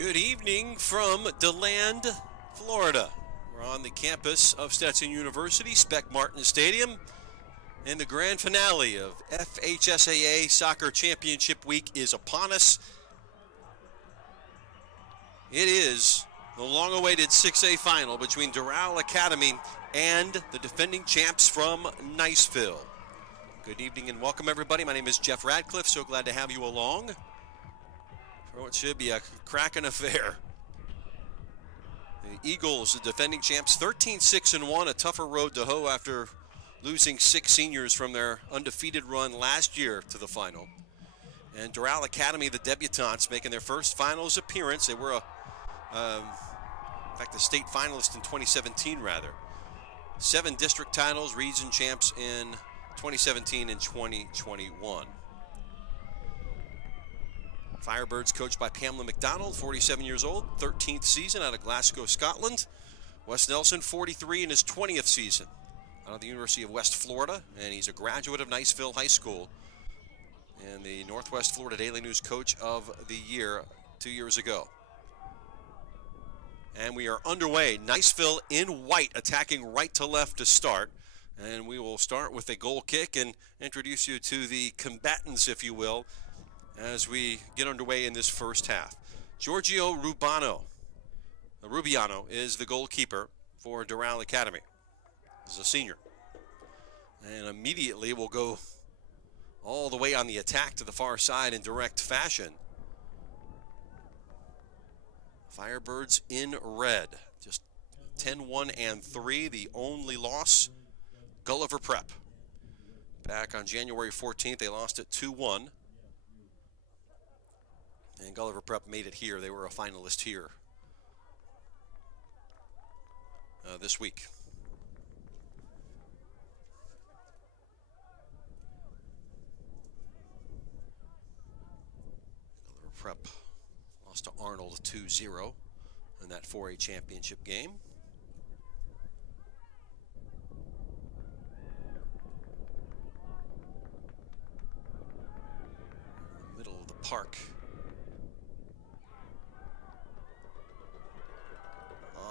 Good evening from DeLand, Florida. We're on the campus of Stetson University, Spec Martin Stadium, and the grand finale of FHSAA Soccer Championship Week is upon us. It is the long-awaited 6A final between Doral Academy and the defending champs from Niceville. Good evening and welcome, everybody. My name is Jeff Radcliffe. So glad to have you along for what should be a cracking affair. The Eagles, the defending champs, 13-6-1, a tougher road to hoe after losing 6 seniors from their undefeated run last year to the final. And Doral Academy, the debutantes, making their first finals appearance. They were in fact, a state finalist in 2017, rather. 7 district titles, region champs in 2017 and 2021. Firebirds coached by Pamela McDonald, 47 years old, 13th season out of Glasgow, Scotland. Wes Nelson, 43 in his 20th season out of the University of West Florida, and he's a graduate of Niceville High School and the Northwest Florida Daily News Coach of the Year 2 years ago. And we are underway. Niceville in white, attacking right to left to start. And we will start with a goal kick and introduce you to the combatants, if you will, as we get underway in this first half. Giorgio Rubiano is the goalkeeper for Doral Academy. He's a senior. And immediately we'll go all the way on the attack to the far side in direct fashion. Firebirds in red. Just 10-1-3. The only loss, Gulliver Prep. Back on January 14th, they lost it 2-1. And Gulliver Prep made it here. They were a finalist here this week. Gulliver Prep lost to Arnold 2-0 in that 4A championship game. Middle of the park.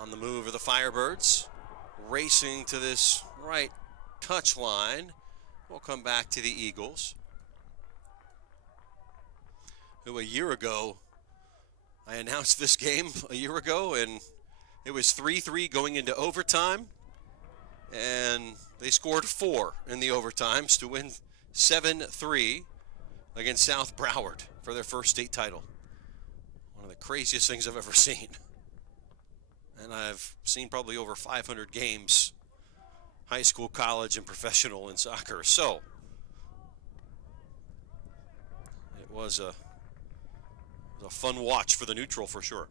On the move are the Firebirds, racing to this right touch line. We'll come back to the Eagles, who a year ago, I announced this game a year ago, and it was 3-3 going into overtime, and they scored 4 in the overtimes to win 7-3 against South Broward for their first state title. One of the craziest things I've ever seen. And I've seen probably over 500 games, high school, college, and professional in soccer. So it was a fun watch for the neutral for sure.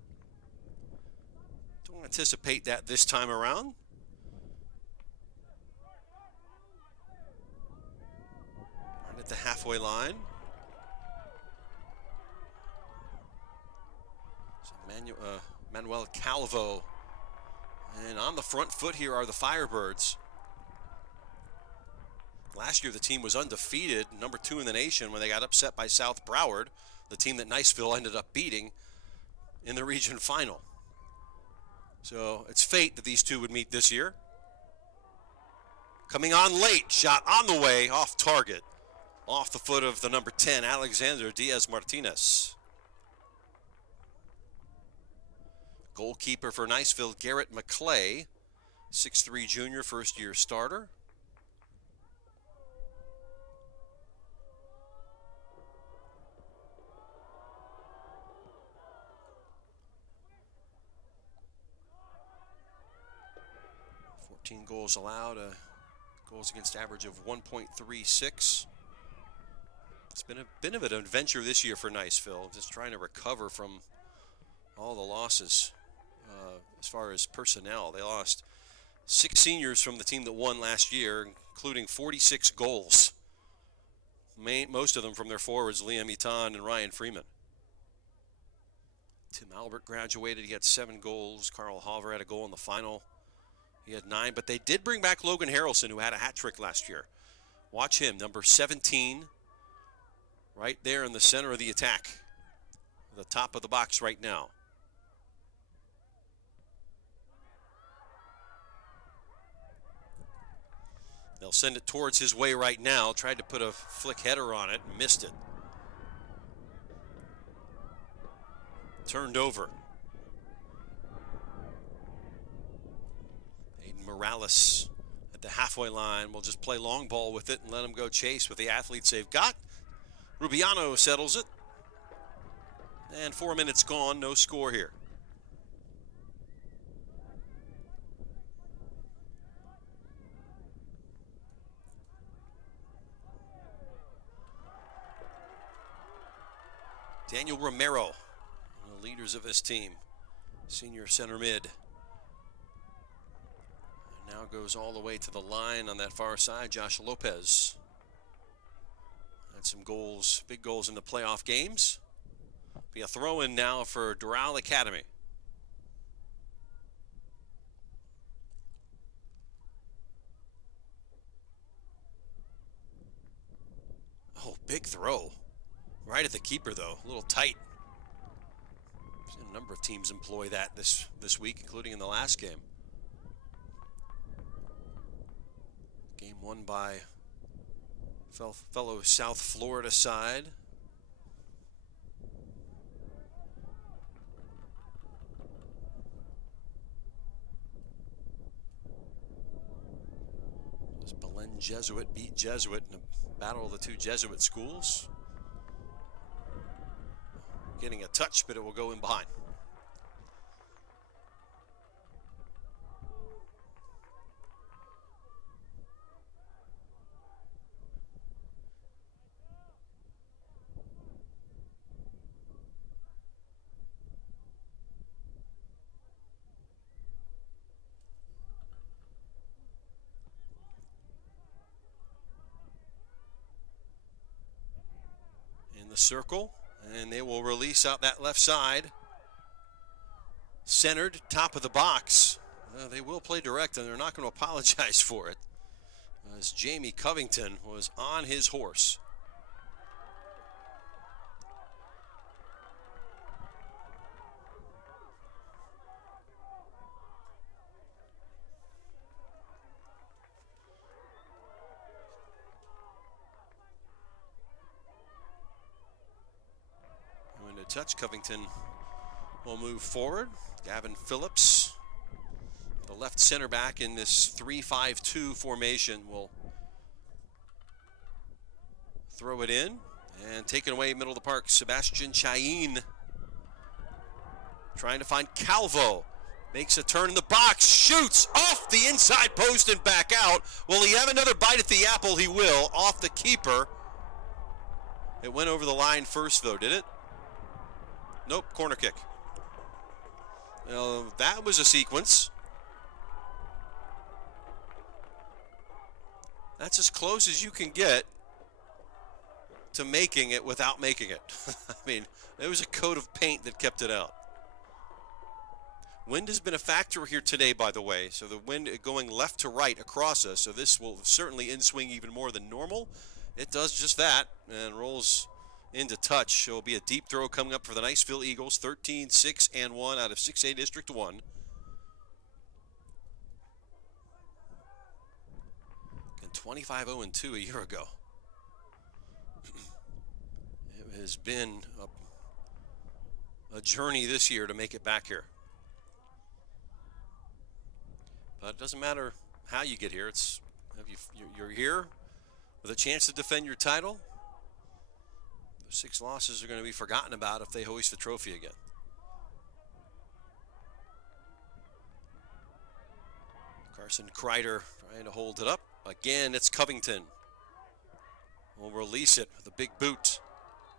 Don't anticipate that this time around. Right at the halfway line. So Manuel Calvo. And on the front foot here are the Firebirds. Last year the team was undefeated, number 2 in the nation, when they got upset by South Broward, the team that Niceville ended up beating in the region final. So it's fate that these two would meet this year. Coming on late, shot on the way, off target. Off the foot of the number 10, Alexander Diaz-Martinez. Goalkeeper for Niceville, Garrett McClay, 6'3" junior, first-year starter. Goals allowed, goals against average of 1.36. It's been a bit of an adventure this year for Niceville, just trying to recover from all the losses. As far as personnel, they lost 6 seniors from the team that won last year, including 46 goals. Most of them from their forwards, Liam Eaton and Ryan Freeman. Tim Albert graduated. He had 7 goals. Carl Halver had a goal in the final. He had 9, but they did bring back Logan Harrelson, who had a hat trick last year. Watch him, number 17, right there in the center of the attack, the top of the box right now. They'll send it towards his way right now. Tried to put a flick header on it, missed it. Turned over. Aiden Morales at the halfway line. We'll just play long ball with it and let him go chase with the athletes they've got. Rubiano settles it. And 4 minutes gone, no score here. Daniel Romero, one of the leaders of this team, senior center mid. And now goes all the way to the line on that far side, Josh Lopez. Had some goals, big goals in the playoff games. Be a throw-in now for Doral Academy. Oh, big throw. Right at the keeper, though. A little tight. A number of teams employ that this week, including in the last game. Game won by fellow South Florida side. As Belen Jesuit beat Jesuit in a battle of the 2 Jesuit schools. Getting a touch, but it will go in behind. in the circle, and they will release out that left side. Centered, top of the box. They will play direct, and they're not going to apologize for it, as Jamie Covington was on his horse. When to touch, Covington will move forward. Gavin Phillips, the left center back in this 3-5-2 formation, will throw it in and take it away middle of the park. Sebastian Chain trying to find Calvo. Makes a turn in the box, shoots off the inside post and back out. Will he have another bite at the apple? He will, off the keeper. It went over the line first though, did it? Nope, corner kick. That was a sequence. That's as close as you can get to making it without making it. I mean, there was a coat of paint that kept it out. Wind has been a factor here today, by the way. So the wind going left to right across us. So this will certainly in-swing even more than normal. It does just that and rolls into touch. It will be a deep throw coming up for the Niceville Eagles. 13-6-1 out of 6A District 1. And 25-0-2 a year ago. It has been a journey this year to make it back here. But it doesn't matter how you get here. You're here with a chance to defend your title. The 6 losses are going to be forgotten about if they hoist the trophy again. Carson Kreider trying to hold it up. Again, it's Covington. We'll release it with a big boot.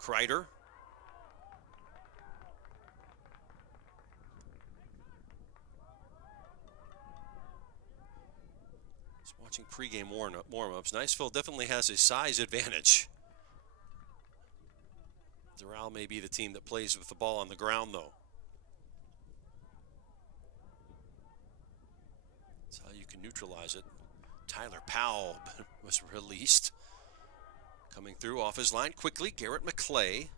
Kreider. Just watching pregame warm-ups. Niceville definitely has a size advantage. Doral may be the team that plays with the ball on the ground, though. That's how you can neutralize it. Tyler Powell was released. Coming through off his line quickly, Garrett McClay.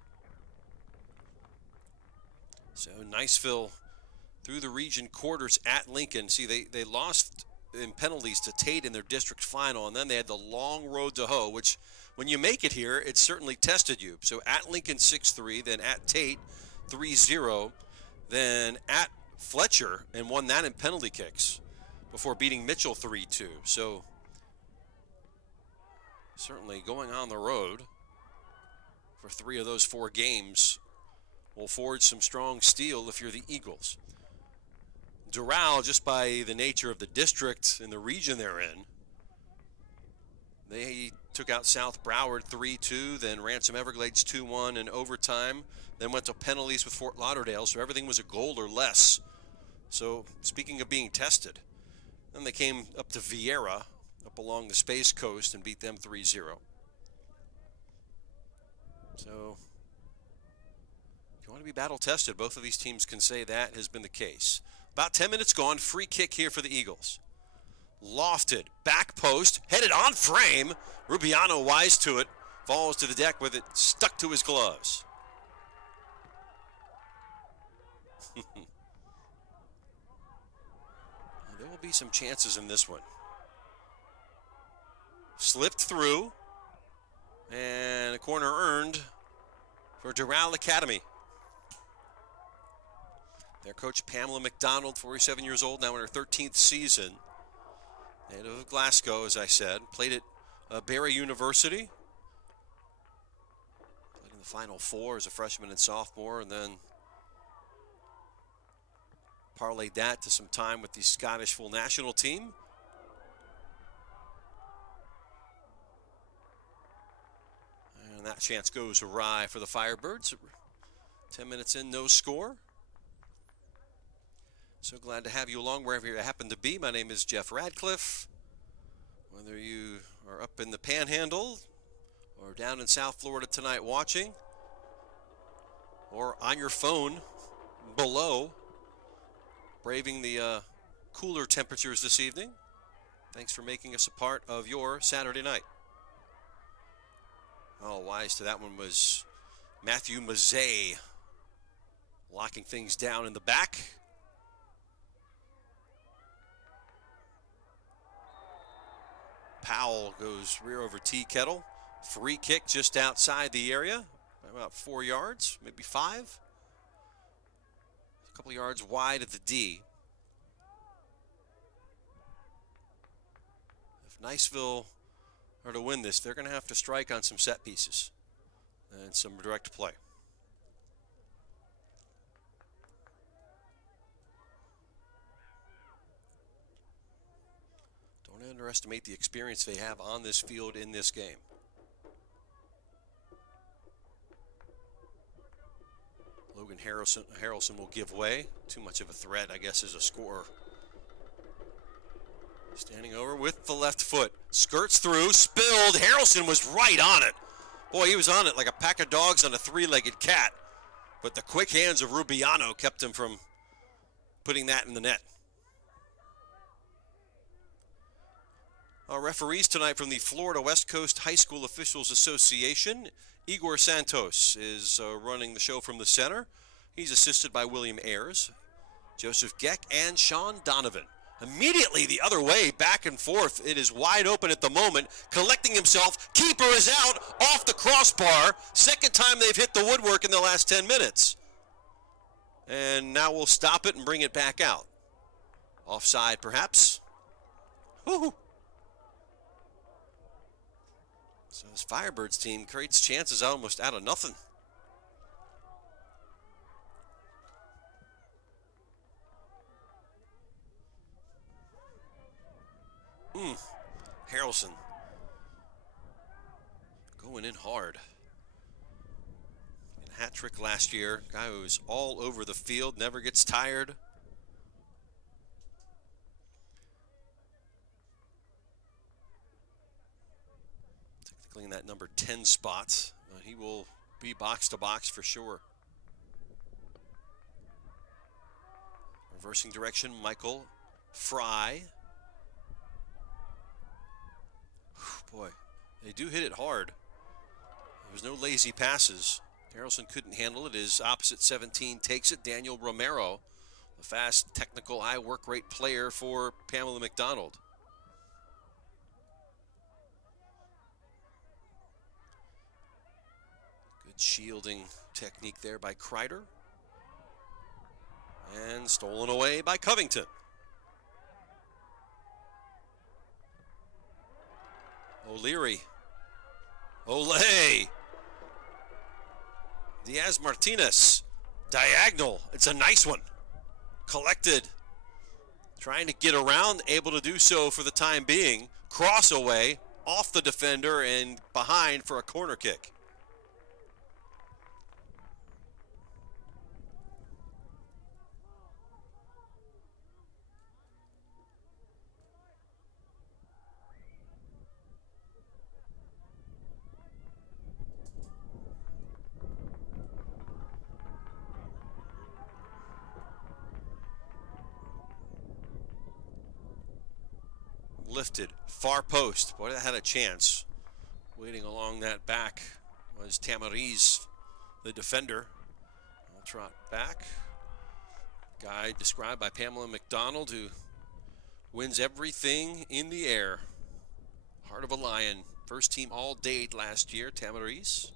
So Niceville through the region quarters at Lincoln. See, they lost in penalties to Tate in their district final, and then they had the long road to hoe, which when you make it here, it certainly tested you. So at Lincoln 6-3, then at Tate 3-0, then at Fletcher, and won that in penalty kicks before beating Mitchell 3-2. So certainly going on the road for 3 of those 4 games will forge some strong steel if you're the Eagles. Doral, just by the nature of the district and the region they're in, they took out South Broward 3-2, then Ransom Everglades 2-1 in overtime, then went to penalties with Fort Lauderdale, so everything was a goal or less. So speaking of being tested, then they came up to Vieira, up along the Space Coast, and beat them 3-0. So if you want to be battle tested, both of these teams can say that has been the case. About 10 minutes gone, free kick here for the Eagles. Lofted, back post, headed on frame. Rubiano wise to it, falls to the deck with it stuck to his gloves. There will be some chances in this one. Slipped through, and a corner earned for Doral Academy. Their coach, Pamela McDonald, 47 years old, now in her 13th season. Native of Glasgow, as I said. Played at Barry University. Played in the Final Four as a freshman and sophomore, and then parlayed that to some time with the Scottish full national team. And that chance goes awry for the Firebirds. 10 minutes in, no score. So glad to have you along wherever you happen to be. My name is Jeff Radcliffe. Whether you are up in the Panhandle or down in South Florida tonight watching, or on your phone below, braving the cooler temperatures this evening. Thanks for making us a part of your Saturday night. Oh, wise to that one was Matthew Mazzei, locking things down in the back. Powell goes rear over tea kettle. Free kick just outside the area, about 4 yards, maybe 5. A couple yards wide of the D. If Niceville are to win this, they're going to have to strike on some set pieces and some direct play. Don't underestimate the experience they have on this field in this game. Logan Harrelson will give way. Too much of a threat, I guess, as a scorer. Standing over with the left foot. Skirts through, spilled. Harrelson was right on it. Boy, he was on it like a pack of dogs on a three-legged cat. But the quick hands of Rubiano kept him from putting that in the net. Our referees tonight from the Florida West Coast High School Officials Association. Igor Santos is running the show from the center. He's assisted by William Ayers, Joseph Geck, and Sean Donovan. Immediately the other way, back and forth. It is wide open at the moment. Collecting himself. Keeper is out off the crossbar. Second time they've hit the woodwork in the last 10 minutes. And now we'll stop it and bring it back out. Offside, perhaps. Woo-hoo. So this Firebirds team creates chances almost out of nothing. Harrelson going in hard. Hat trick last year. Guy who was all over the field, never gets tired. Technically in that number 10 spot, but he will be box to box for sure. Reversing direction, Michael Fry. Boy, they do hit it hard. There was no lazy passes. Harrelson couldn't handle it. His opposite 17 takes it. Daniel Romero, the fast, technical, high work rate player for Pamela McDonald. Good shielding technique there by Kreider. And stolen away by Covington. O'Leary. Olay. Diaz Martinez. Diagonal. It's a nice one. Collected. Trying to get around. Able to do so for the time being. Cross away. Off the defender and behind for a corner kick. Lifted, far post. Boy, that had a chance. Waiting along that back was Tamariz, the defender. I'll trot back. Guy described by Pamela McDonald, who wins everything in the air. Heart of a lion. First team all date last year, Tamariz.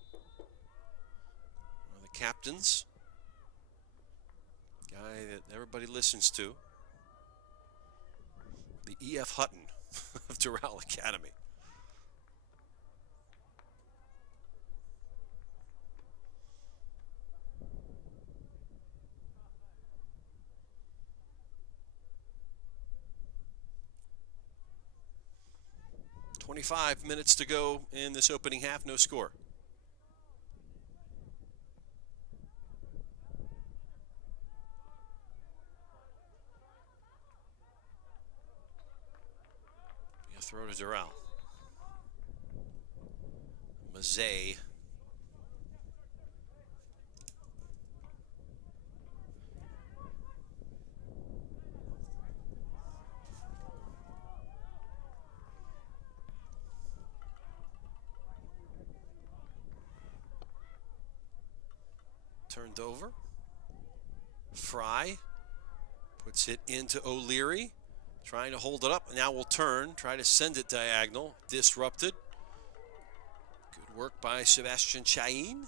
One of the captains. Guy that everybody listens to. The E.F. Hutton of Doral Academy. .25 minutes to go in this opening half, no score. Throw to Doral. Mazzei. Turned over. Fry puts it into O'Leary. Trying to hold it up. Now will turn. Try to send it diagonal. Disrupted. Good work by Sebastian Chain.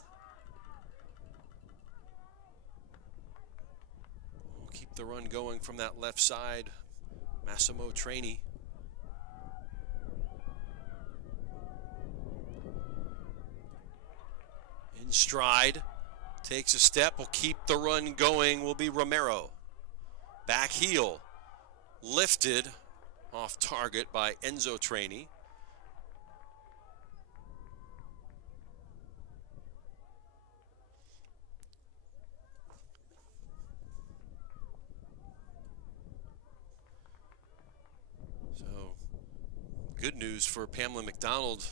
We'll keep the run going from that left side. Massimo Trainee. In stride. Takes a step. Will keep the run going. Will be Romero. Back heel. Lifted off target by Enzo Trainee. So, good news for Pamela McDonald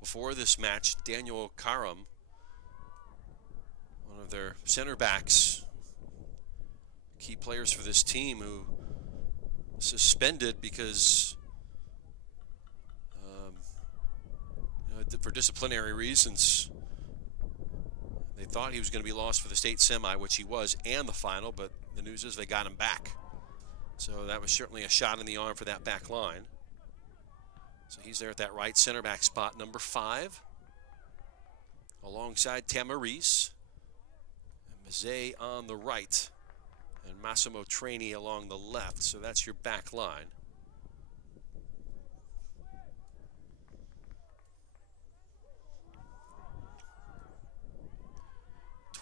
before this match. Daniel Karam, one of their center backs, key players for this team, who suspended because for disciplinary reasons. They thought he was going to be lost for the state semi, which he was, and the final, but the news is they got him back. So that was certainly a shot in the arm for that back line. So he's there at that right center back spot, number 5, alongside Tamariz. And Mazet on the right, and Massimo Trainee along the left. So that's your back line.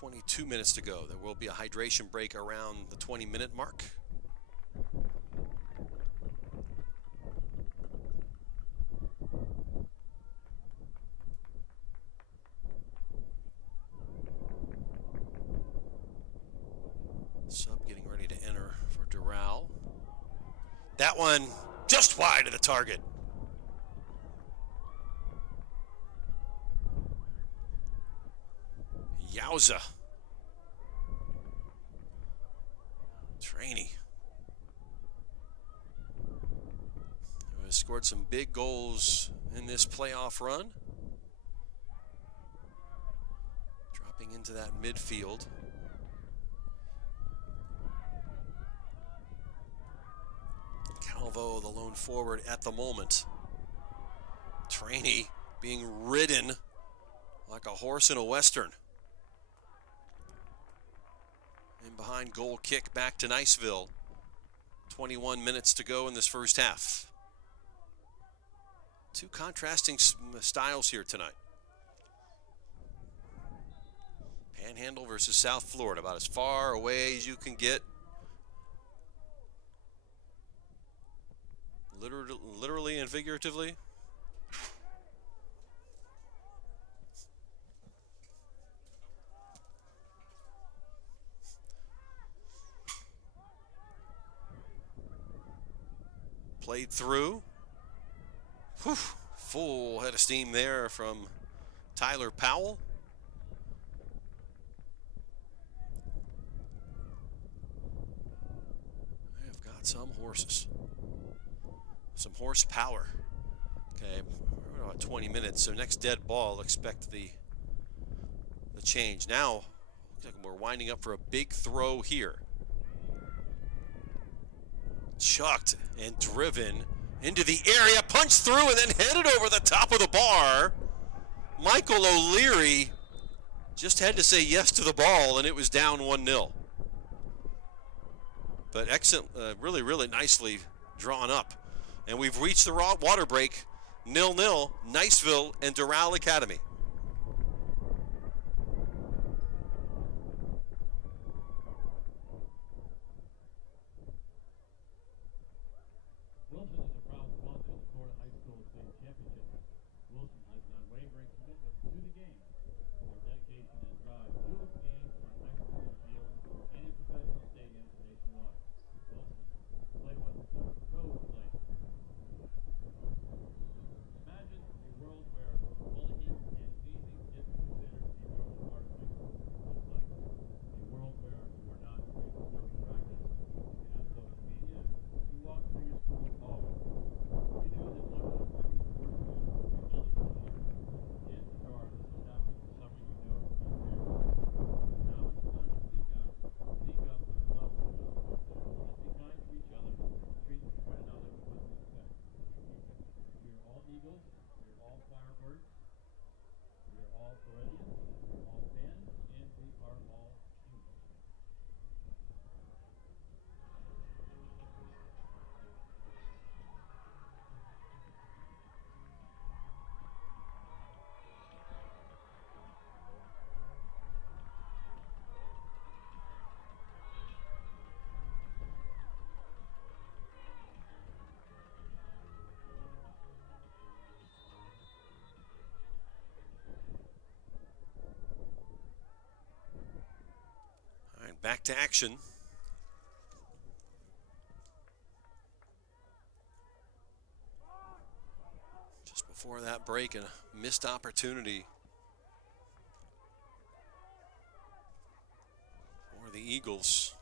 .22 minutes to go. There will be a hydration break around the 20-minute mark. Sub getting ready to enter for Doral. That one just wide of the target. Yowza. Trainee. Has scored some big goals in this playoff run. Dropping into that midfield. Calvo, the lone forward at the moment. Trainee being ridden like a horse in a western. In behind, goal kick back to Niceville. 21 minutes to go in this first half. Two contrasting styles here tonight. Panhandle versus South Florida, about as far away as you can get. Literally and figuratively. Played through. Whew. Full head of steam there from Tyler Powell. They've got some horses. Some horsepower. Okay, we're about 20 minutes, so next dead ball, expect the change. Now, looks like we're winding up for a big throw here. Chucked and driven into the area, punched through, and then headed over the top of the bar. Michael O'Leary just had to say yes to the ball, and it was down 1-0. But excellent, really, really nicely drawn up. And we've reached the raw water break, 0-0, Niceville and Doral Academy. Back to action. Just before that break, a missed opportunity for the Eagles.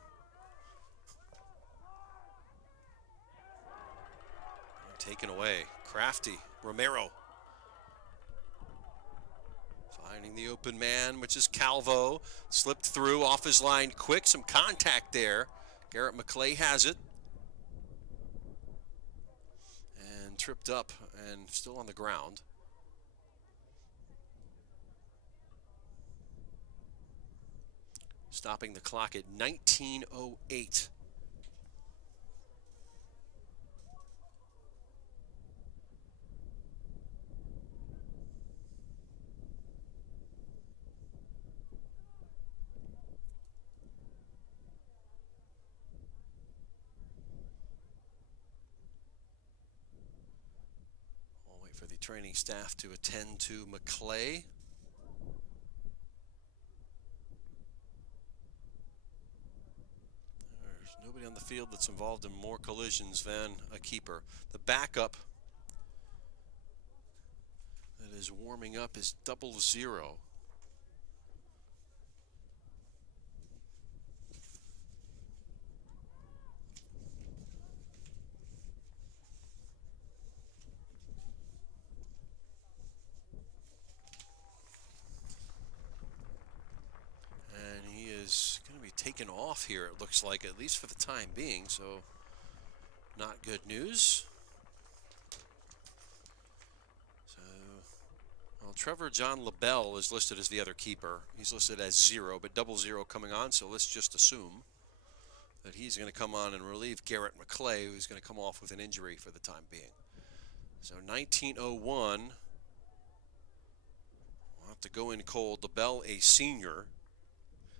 Taken away. Crafty. Romero. Finding the open man, which is Calvo. Slipped through off his line quick. Some contact there. Garrett McClay has it. And tripped up and still on the ground. Stopping the clock at 19:08. I'll wait for the training staff to attend to McClay. Nobody on the field that's involved in more collisions than a keeper. The backup that is warming up is 00. And he is going to be taken off here, it looks like, at least for the time being, so not good news. So, well, Trevor John LaBelle is listed as the other keeper. He's listed as 0, but 00 coming on, so let's just assume that he's going to come on and relieve Garrett McClay, who's going to come off with an injury for the time being. So 19:01. We'll have to go in cold. LaBelle, a senior.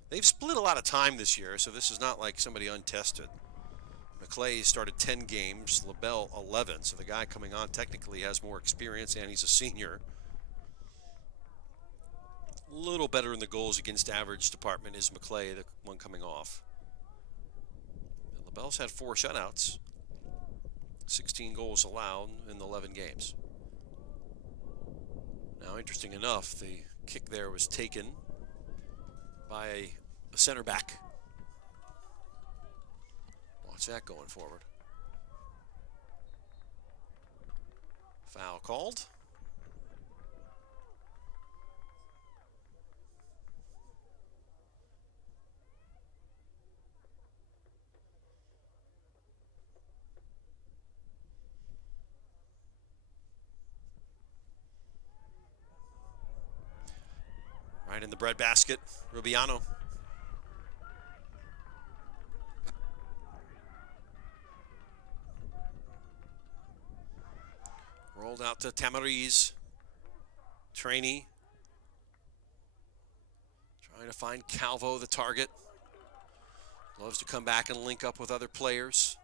They've split a lot of time this year, so this is not like somebody untested. McClay started 10 games, LaBelle 11, so the guy coming on technically has more experience, and he's a senior. A little better in the goals against average department is McClay, the one coming off. LaBelle's had 4 shutouts, 16 goals allowed in 11 games. Now, interesting enough, the kick there was taken by a center back. Watch that going forward. Foul called. Right in the breadbasket, Rubiano. Rolled out to Tamariz. Trainee. Trying to find Calvo, the target. Loves to come back and link up with other players.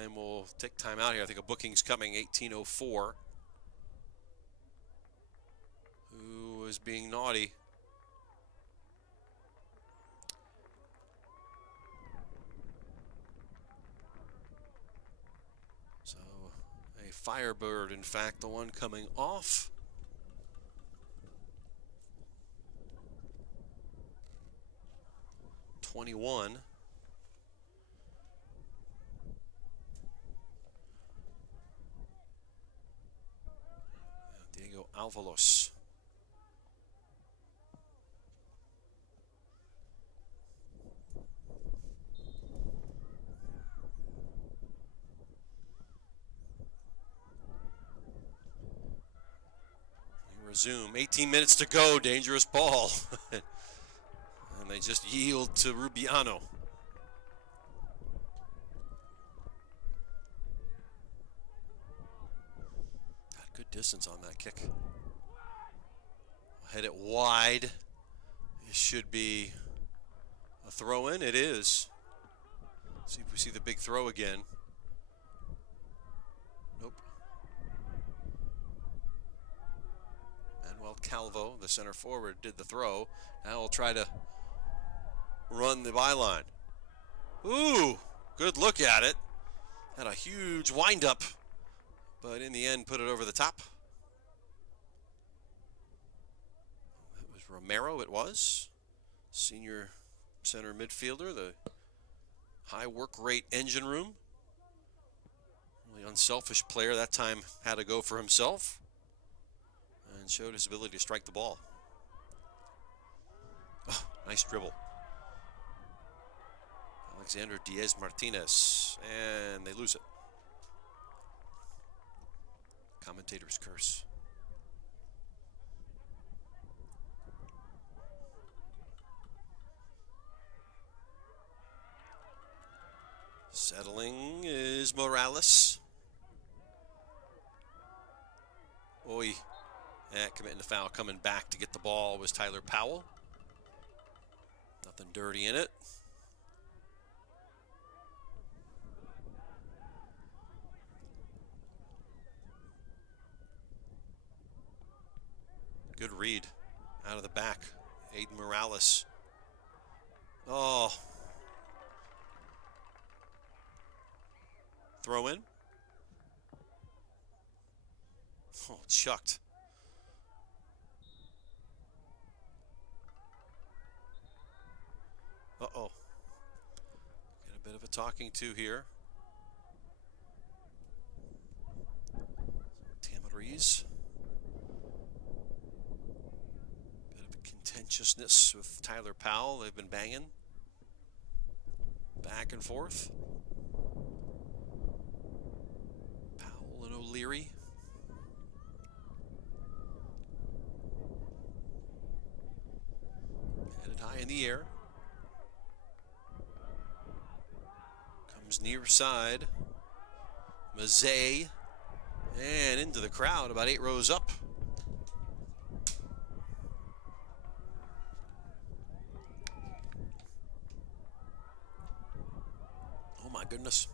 And we'll take time out here. I think a booking's coming, 18:04. Who is being naughty? So, a Firebird, in fact, the one coming off. '21. Diego Alvalos. Resume. 18 minutes to go. Dangerous ball. And they just yield to Rubiano. Got good distance on that kick. Head it wide. It should be a throw in. It is. See if we see the big throw again. Nope. Calvo, the center forward, did the throw. Now we'll try to run the byline. Ooh, good look at it. Had a huge windup, but in the end put it over the top. It was Romero, it was. Senior center midfielder, the high work rate engine room. Really unselfish player that time, had to go for himself and showed his ability to strike the ball. Oh, nice dribble. Alexander Diaz-Martinez, and they lose it. Commentator's curse. Settling is Morales. Oi. Committing the foul, coming back to get the ball was Tyler Powell. Nothing dirty in it. Good read out of the back. Aiden Morales. Oh. Throw in. Oh, chucked. Uh-oh. Get a bit of a talking to here. Tamarese. Bit of a contentiousness with Tyler Powell. They've been banging back and forth. Powell and O'Leary. Headed high in the air. Comes near side. Mazet. And into the crowd, about 8 rows up. Oh my goodness.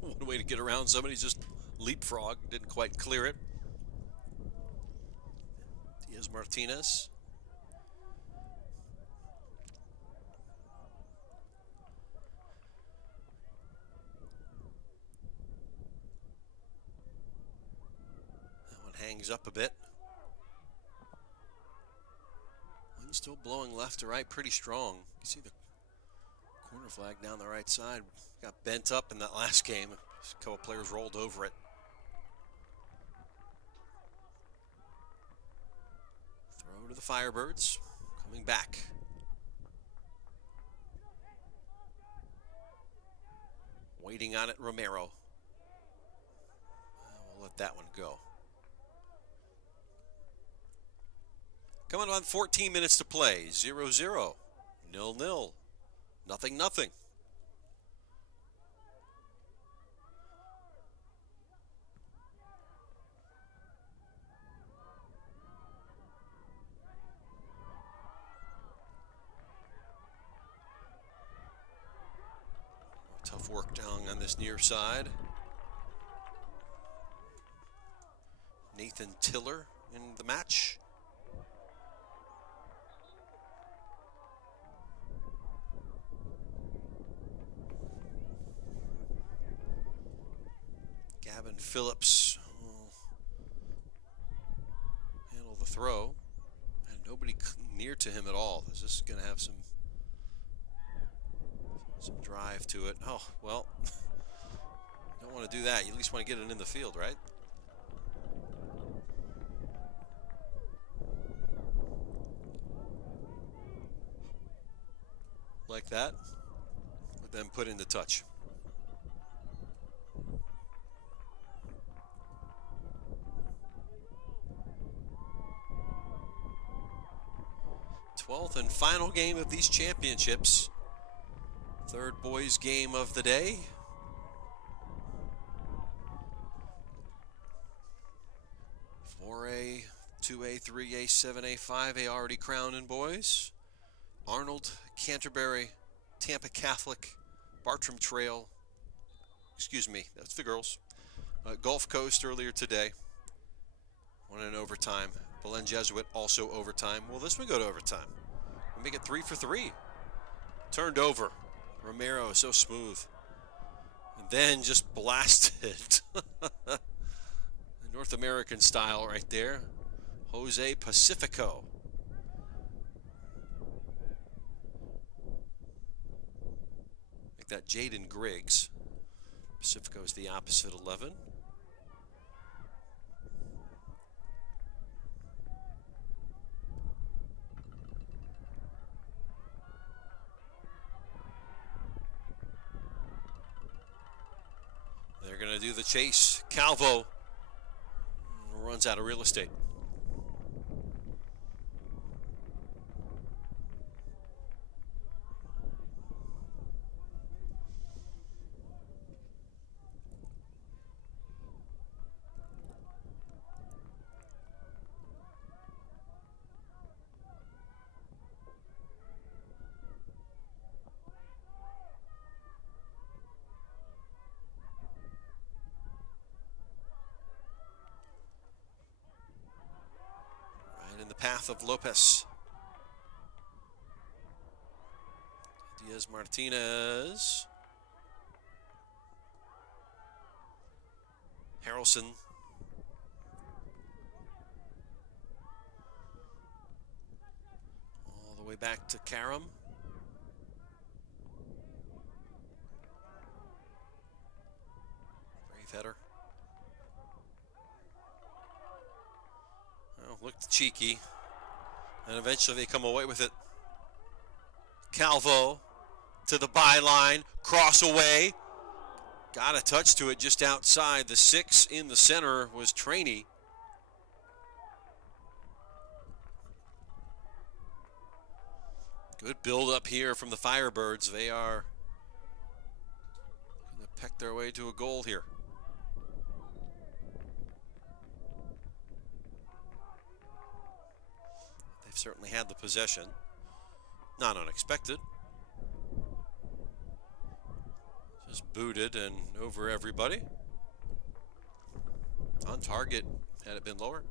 One way to get around somebody, just leapfrog. Didn't quite clear it. Diaz-Martinez. Hangs up a bit. Wind still blowing left to right pretty strong. You see the corner flag down the right side. Got bent up in that last game. A couple players rolled over it. Throw to the Firebirds. Coming back. Waiting on it, Romero. We'll let that one go. Coming on 14 minutes to play. 0-0. 0-0. Nothing. Tough work down on this near side. Nathan Tiller in the match. Gavin Phillips will handle the throw, and nobody near to him at all. This is going to have some drive to it. Oh, well, you don't want to do that. You at least want to get it in the field, right? Like that, but then put in the touch. 12th and final game of these championships. Third boys game of the day. A, 2A, 3A, 7A, 5A already crowned in boys. Arnold, Canterbury, Tampa Catholic, Bartram Trail. Excuse me, that's the girls. Gulf Coast earlier today. Won in overtime. Belen Jesuit also overtime. Will this one go to overtime? We'll make it 3 for 3. Turned over. Romero so smooth. And then just blasted. North American style right there. Jose Pacifico. Make that Jaden Griggs. Pacifico is the opposite 11. They're going to do the chase. Calvo runs out of real estate. In the path of Lopez. Diaz Martinez. Harrelson. All the way back to Karam. Brave header. Looked cheeky, and eventually they come away with it. Calvo to the byline, cross away. Got a touch to it just outside. The 6 in the center was Trainee. Good build up here from the Firebirds. They are going to peck their way to a goal here. Certainly had the possession. Not unexpected. Just booted and over everybody. On target, had it been lower.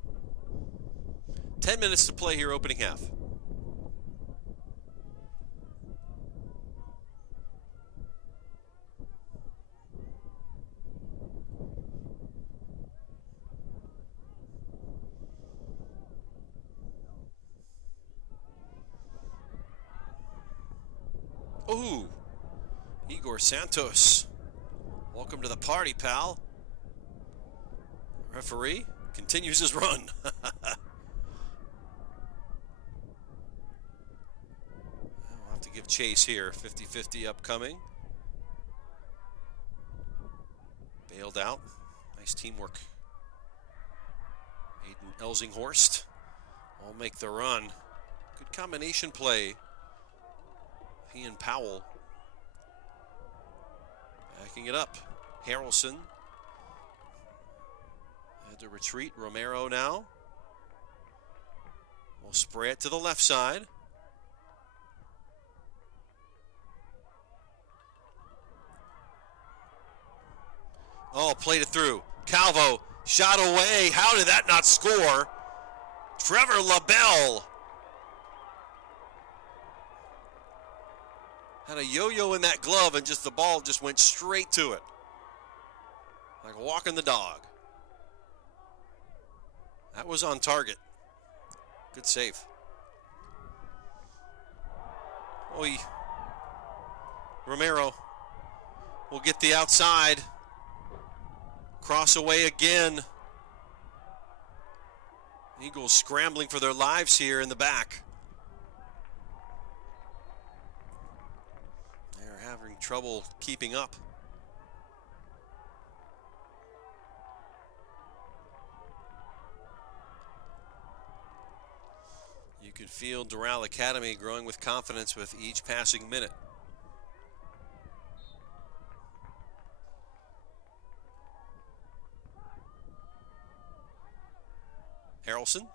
10 minutes to play here, opening half. Ooh, Igor Santos. Welcome to the party, pal. Referee continues his run. I'll have to give chase here. 50-50 upcoming. Bailed out. Nice teamwork. Aiden Elzinghorst will make the run. Good combination play. He and Powell backing it up. Harrelson had to retreat. Romero now will spray it to the left side. Oh, played it through. Calvo shot away. How did that not score? Trevor LaBelle had a yo-yo in that glove, and just the ball just went straight to it. Like walking the dog. That was on target. Good save. Oy. Romero will get the outside. Cross away again. Eagles scrambling for their lives here in the back. Having trouble keeping up. You can feel Doral Academy growing with confidence with each passing minute. Harrelson.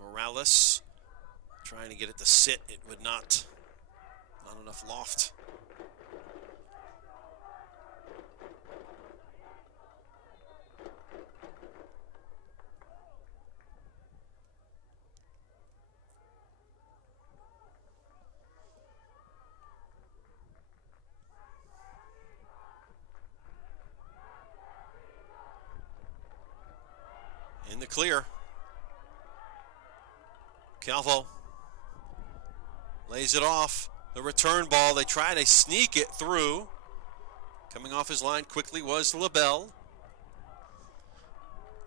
Morales. Trying to get it to sit, it would not. Not enough loft. In the clear. Calvo lays it off. The return ball, they try to sneak it through. Coming off his line quickly was LaBelle.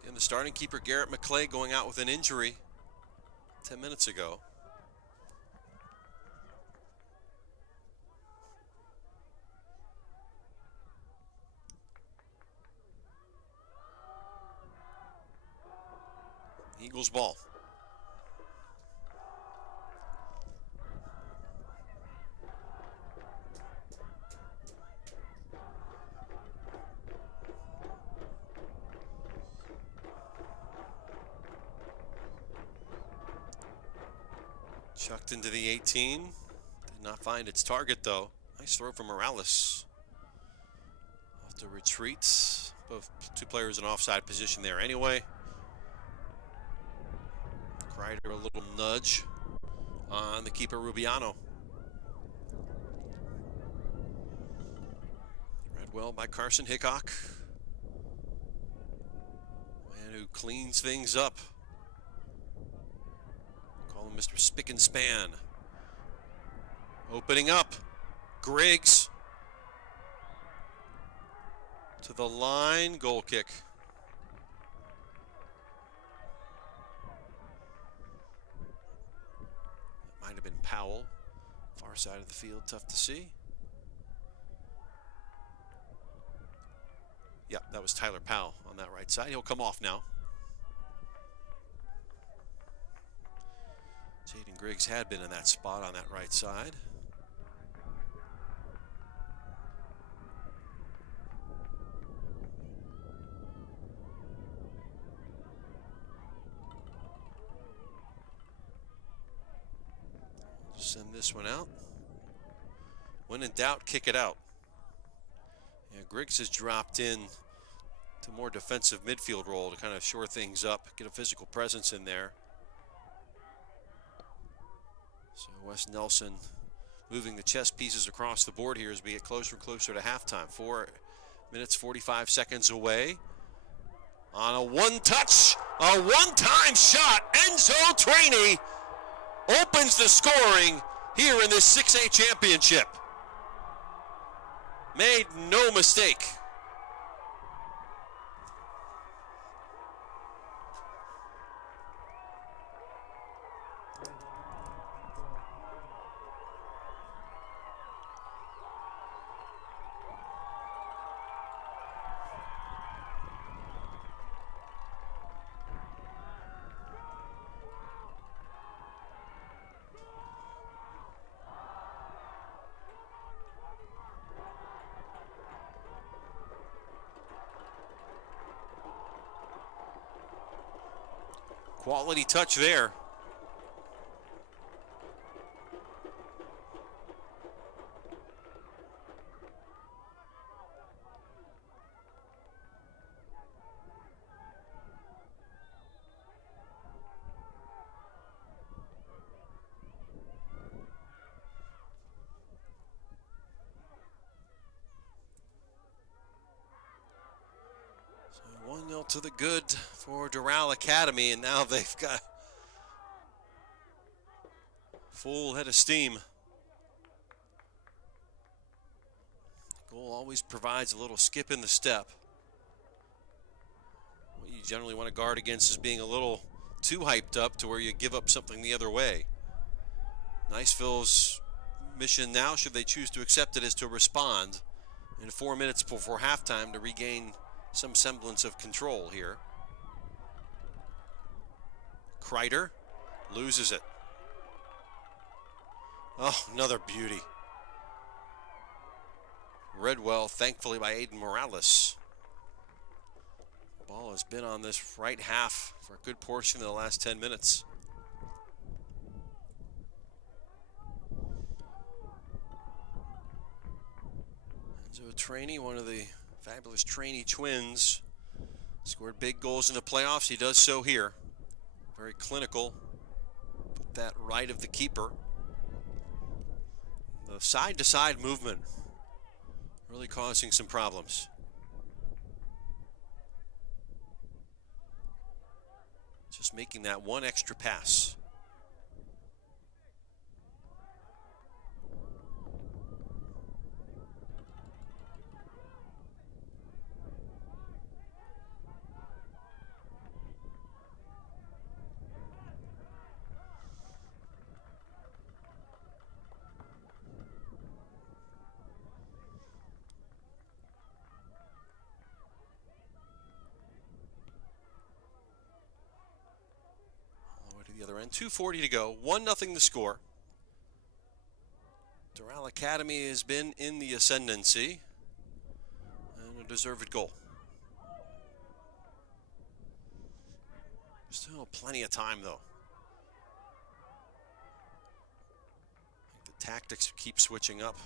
And the starting keeper, Garrett McClay, going out with an injury 10 minutes ago. Eagles ball. Chucked into the 18. Did not find its target, though. Nice throw from Morales. Off to retreats. Both two players in offside position there anyway. Kreider a little nudge on the keeper, Rubiano. Read well by Carson Hickok. Man who cleans things up. Call him Mr. Spick and Span. Opening up. Griggs. To the line. Goal kick. Might have been Powell. Far side of the field. Tough to see. Yeah, that was Tyler Powell on that right side. He'll come off now. Jaden Griggs had been in that spot on that right side. Send this one out. When in doubt, kick it out. Yeah, Griggs has dropped in to more defensive midfield role to kind of shore things up, get a physical presence in there. So Wes Nelson moving the chess pieces across the board here as we get closer and closer to halftime. 4 minutes, 45 seconds away. On a one-touch, a one-time shot, Enzo Trainee opens the scoring here in this 6A championship. Made no mistake. Quality touch there. So 1-0 to the good for Doral Academy, and now they've got full head of steam. Goal always provides a little skip in the step. What you generally want to guard against is being a little too hyped up to where you give up something the other way. Niceville's mission now, should they choose to accept it, is to respond in 4 minutes before halftime to regain some semblance of control here. Kreider loses it. Oh, another beauty. Read well, thankfully, by Aiden Morales. Ball has been on this right half for a good portion of the last 10 minutes. Enzo Trainee, one of the fabulous Trainee twins, scored big goals in the playoffs. He does so here. Very clinical. Put that right of the keeper. The side-to-side movement really causing some problems. Just making that one extra pass. The other end, 2:40 to go, 1-0 the score. Doral Academy has been in the ascendancy, and a deserved goal. Still plenty of time, though. I think the tactics keep switching up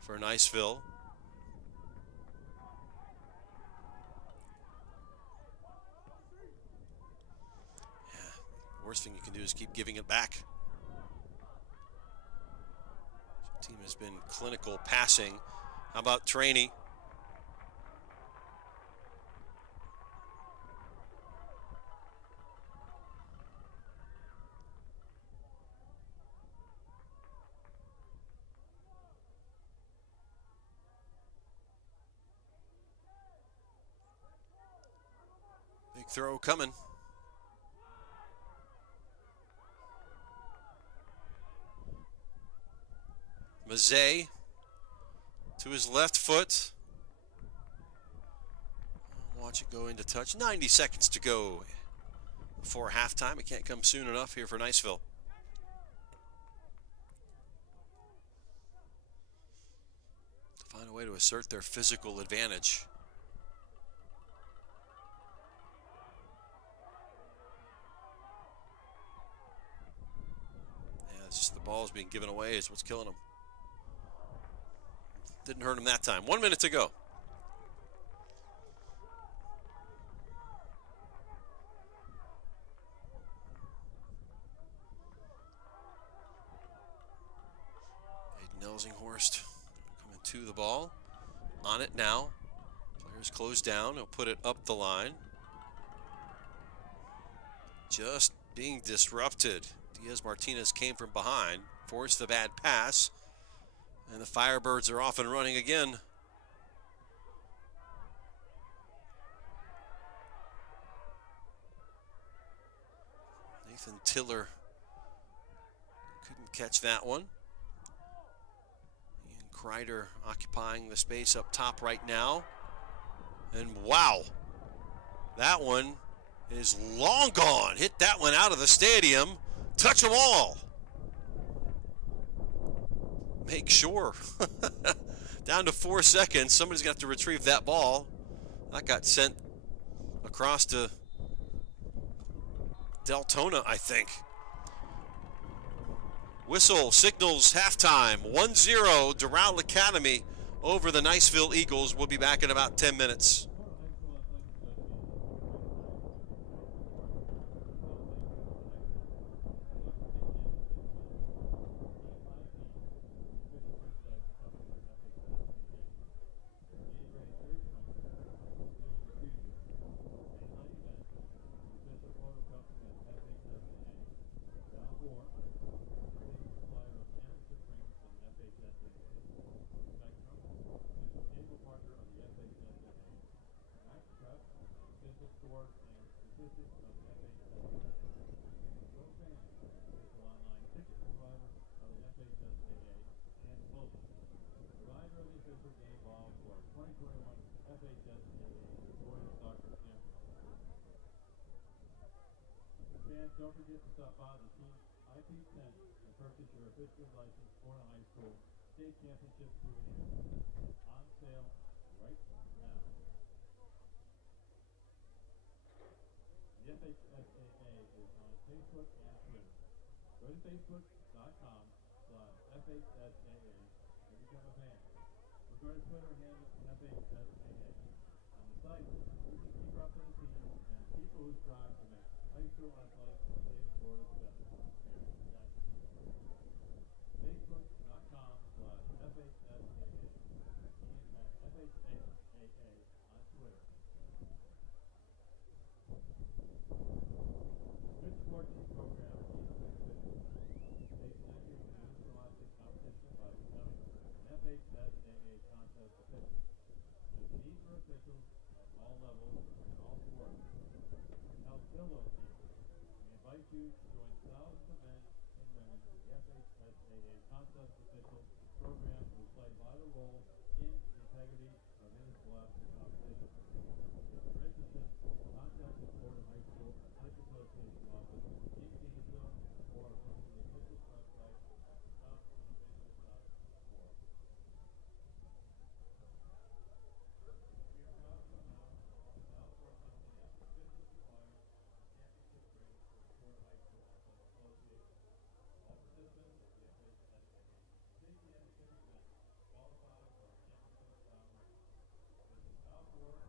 for Niceville. Worst thing you can do is keep giving it back. The team has been clinical passing. How about Trainee? Big throw coming. Mazet to his left foot. Watch it go into touch. 90 seconds to go before halftime. It can't come soon enough here for Niceville. To find a way to assert their physical advantage. Yeah, it's just the ball's being given away is what's killing them. Didn't hurt him that time. 1 minute to go. Aiden Elsinghorst coming to the ball. On it now. Players close down. He'll put it up the line. Just being disrupted. Diaz-Martinez came from behind. Forced the bad pass. And the Firebirds are off and running again. Nathan Tiller couldn't catch that one. Ian Kreider occupying the space up top right now. And wow, that one is long gone. Hit that one out of the stadium. Touch them all. Make sure. Down to 4 seconds. Somebody's going to have to retrieve that ball. That got sent across to Deltona, I think. Whistle signals halftime. 1-0 Doral Academy over the Niceville Eagles. We'll be back in about 10 minutes. Don't forget to stop by the team IP tent and purchase your official license for a high school state championship souvenir. On sale right now. The FHSAA is on Facebook and Twitter. Go to facebook.com/FHSAA and become a fan. Or go to Twitter handle FHSAA. On the site, you can keep up with the team and people who strive to make high school athletics in the state of Florida's best. Facebook.com/FHSAA and at FHSAA on Twitter. you to join thousands of men and women in the FHSAA contest official program who play a vital role in the integrity of municipal athlete competition. If you're interested, contact the Florida High School Athletic Association office in Gainesville or from the official website at thecompofficials.org. We are proud to announce that now forecasting at the 50th requirement of the championship ring for the Florida High School Athletic Association. All participants of the FHSAA state championship event qualify for a championship style ring. Visit Southward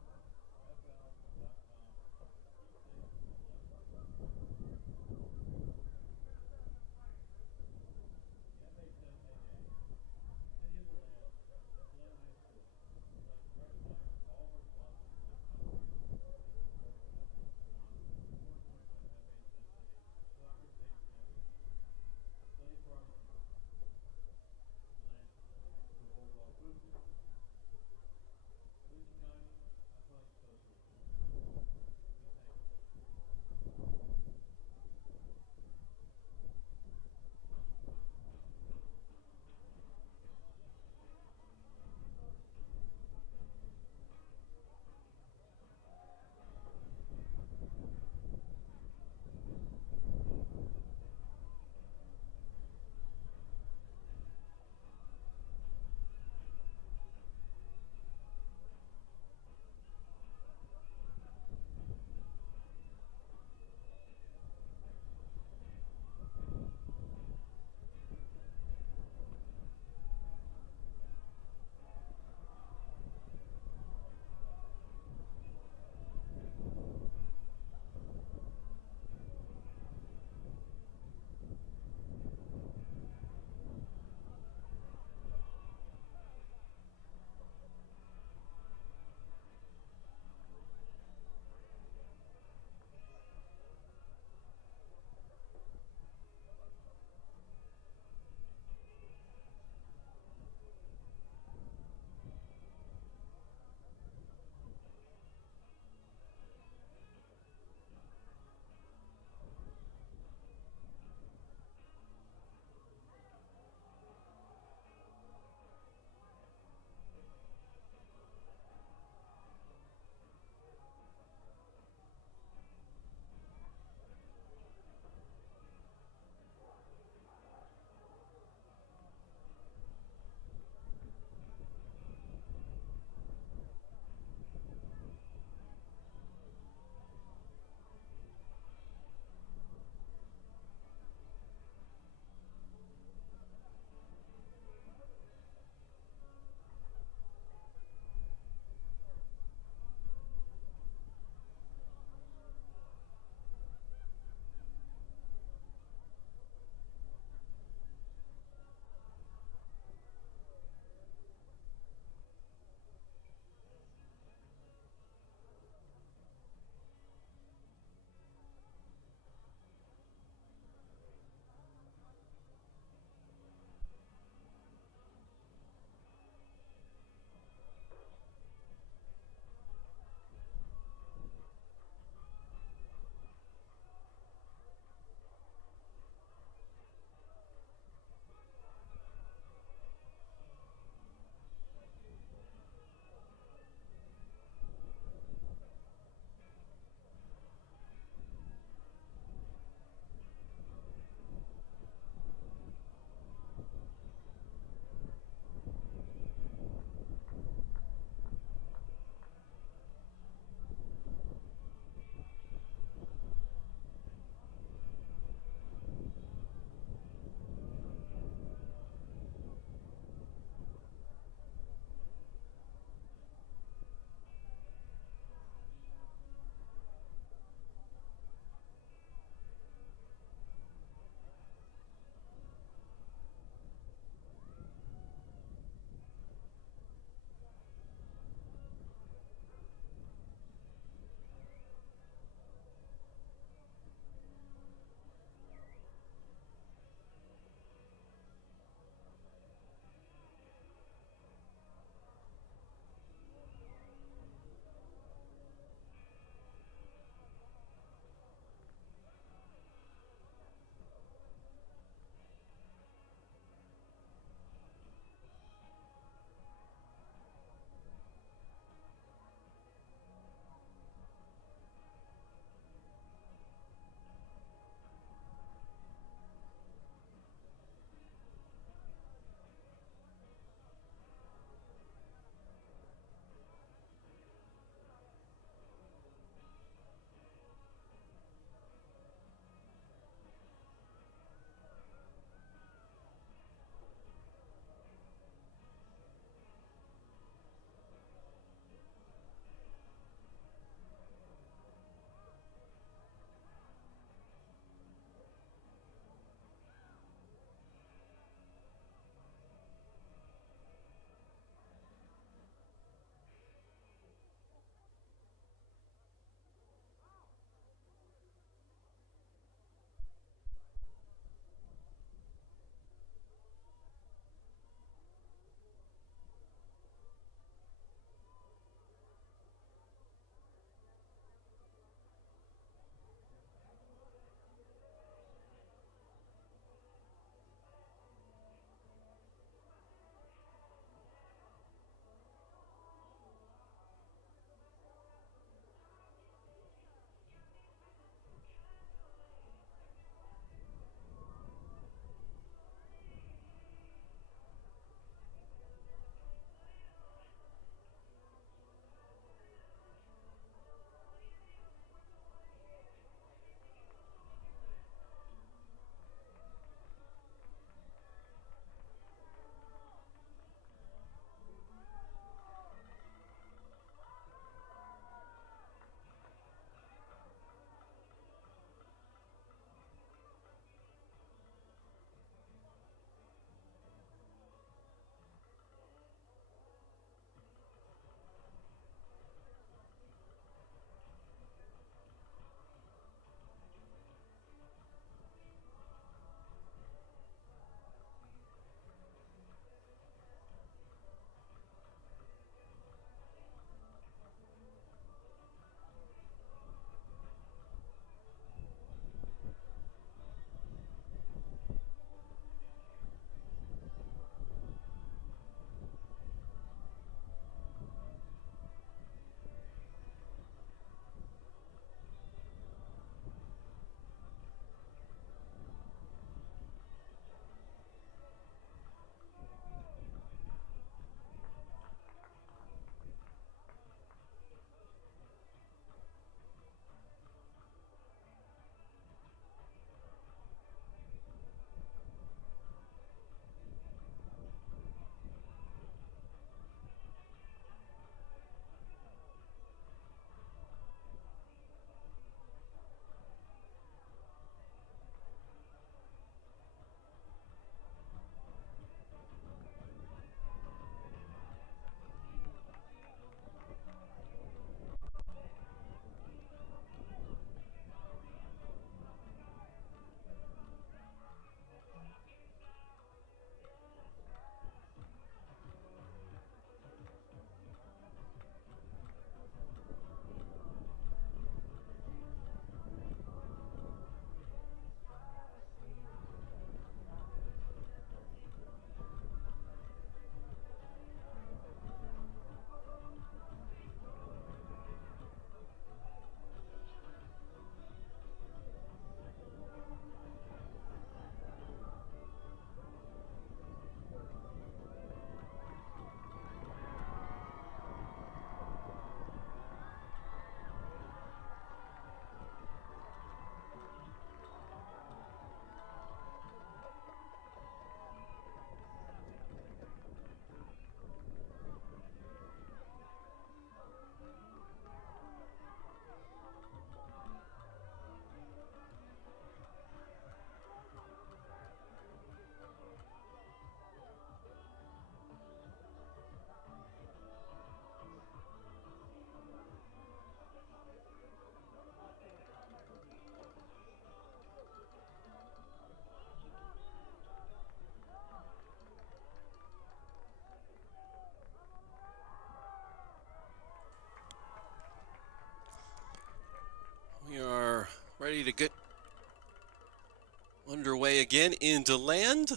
underway again into land.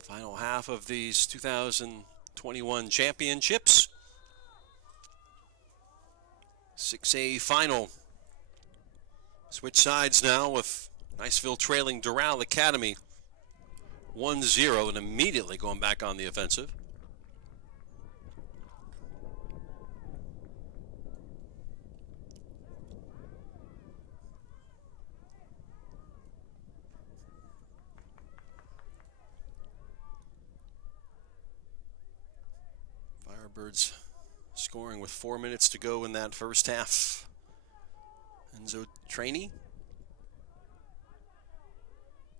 Final half of these 2021 championships. 6A final. Switch sides now with Niceville trailing Doral Academy 1-0 and immediately going back on the offensive. Firebirds scoring with 4 minutes to go in that first half. Enzo Trainee.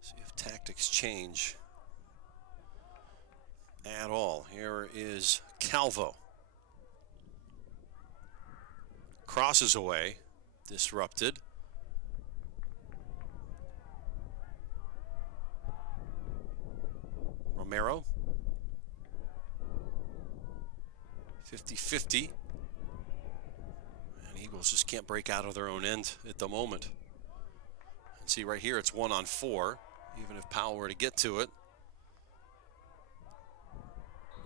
See if tactics change at all. Here is Calvo. Crosses away, disrupted. Romero. 50-50. And Eagles just can't break out of their own end at the moment. And see right here, it's 1-on-4. Even if Powell were to get to it.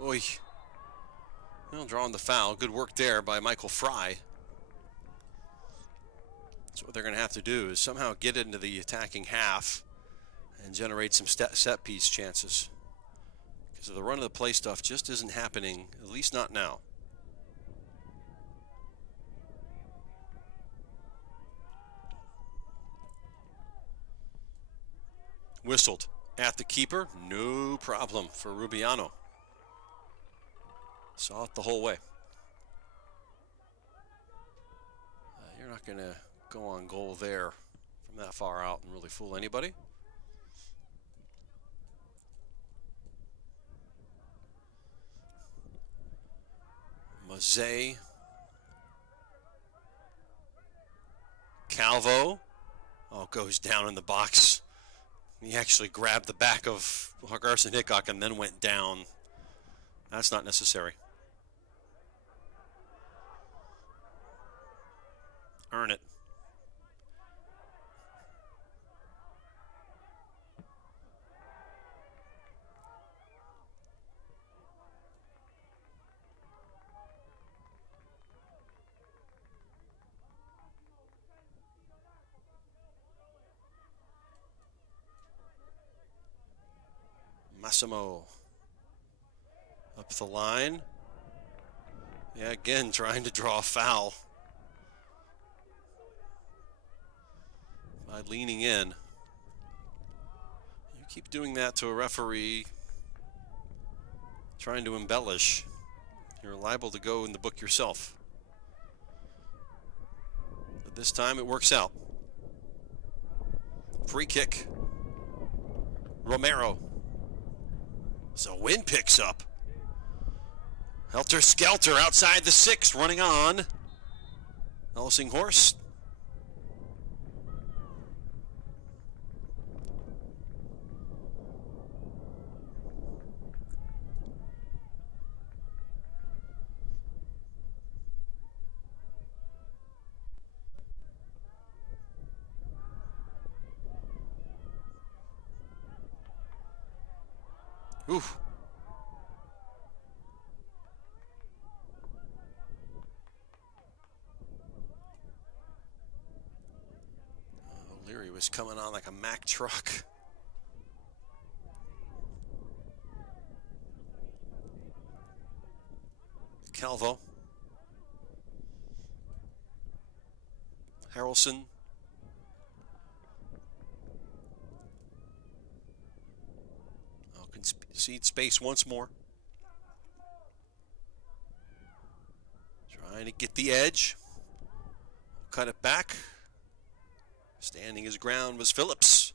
Oy. Well, drawing the foul. Good work there by Michael Fry. So what they're going to have to do is somehow get into the attacking half and generate some set piece chances. Because the run of the play stuff just isn't happening, at least not now. Whistled at the keeper, no problem for Rubiano. Saw it the whole way. You're not going to go on goal there from that far out and really fool anybody. Mazet. Calvo. Oh, goes down in the box. He actually grabbed the back of Garson Hickok and then went down. That's not necessary. Earn it. Massimo up the line. Yeah, again, trying to draw a foul by leaning in. You keep doing that to a referee, trying to embellish, you're liable to go in the book yourself. But this time it works out. Free kick. Romero. So wind picks up. Helter Skelter outside the 6, running on. Ellising Horse. Oof. O'Leary was coming on like a Mack truck. Calvo. Harrelson. Concede space once more. Trying to get the edge. Cut it back. Standing his ground was Phillips.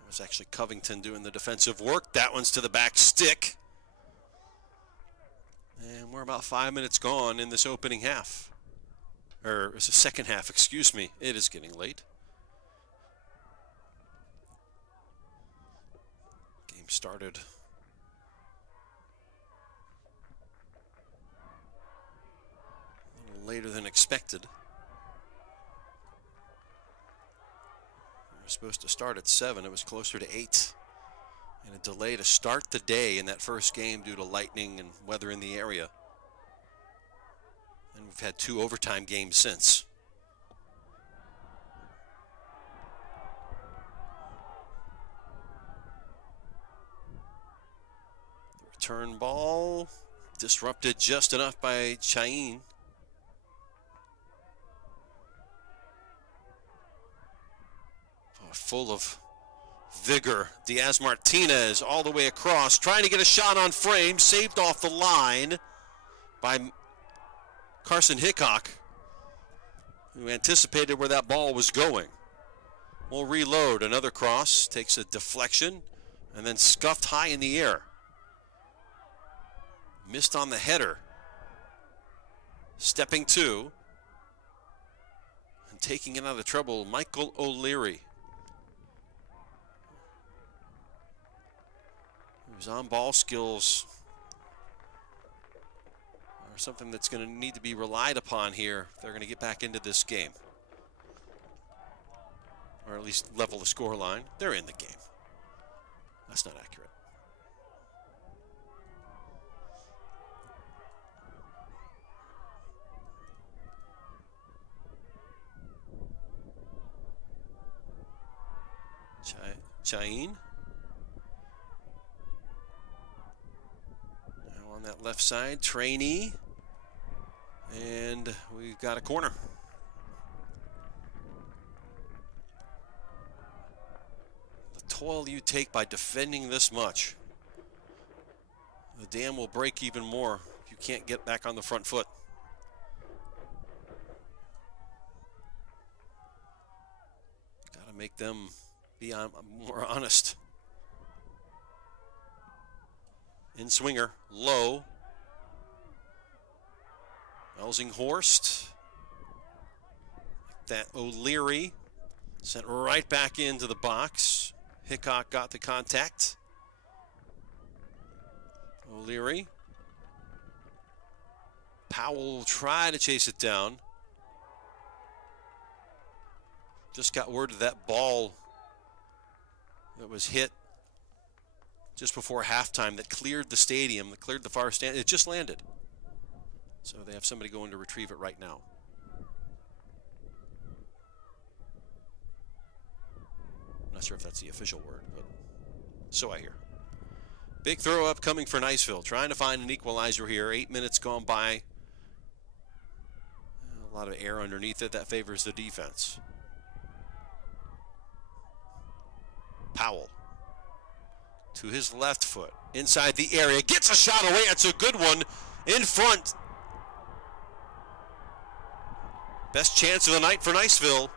It was actually Covington doing the defensive work. That one's to the back stick. And we're about 5 minutes gone in this opening half. Or it's the second half, excuse me. It is getting late. Game started later than expected. We were supposed to start at 7. It was closer to 8. And a delay to start the day in that first game due to lightning and weather in the area. And we've had 2 overtime games since. The return ball disrupted just enough by Chain. Full of vigor. Diaz Martinez all the way across, trying to get a shot on frame, saved off the line by Carson Hickok, who anticipated where that ball was going. We'll reload. Another cross, takes a deflection, and then scuffed high in the air. Missed on the header. Stepping to, and taking it out of trouble, Michael O'Leary. His on-ball skills are something that's going to need to be relied upon here if they're going to get back into this game. Or at least level the score line. They're in the game. That's not accurate. Chain. On that left side, Trainee, and we've got a corner. The toil you take by defending this much, the dam will break even more if you can't get back on the front foot. Got to make them be more honest. In swinger, low. Elsinghorst. Like that O'Leary sent right back into the box. Hickok got the contact. O'Leary. Powell will try to chase it down. Just got word of that ball that was hit just before halftime that cleared the stadium, that cleared the far stand. It just landed. So they have somebody going to retrieve it right now. I'm not sure if that's the official word, but so I hear. Big throw up coming for Niceville, trying to find an equalizer here. 8 minutes gone by. A lot of air underneath it. That favors the defense. Powell. To his left foot, inside the area, gets a shot away. It's a good one in front. Best chance of the night for Niceville.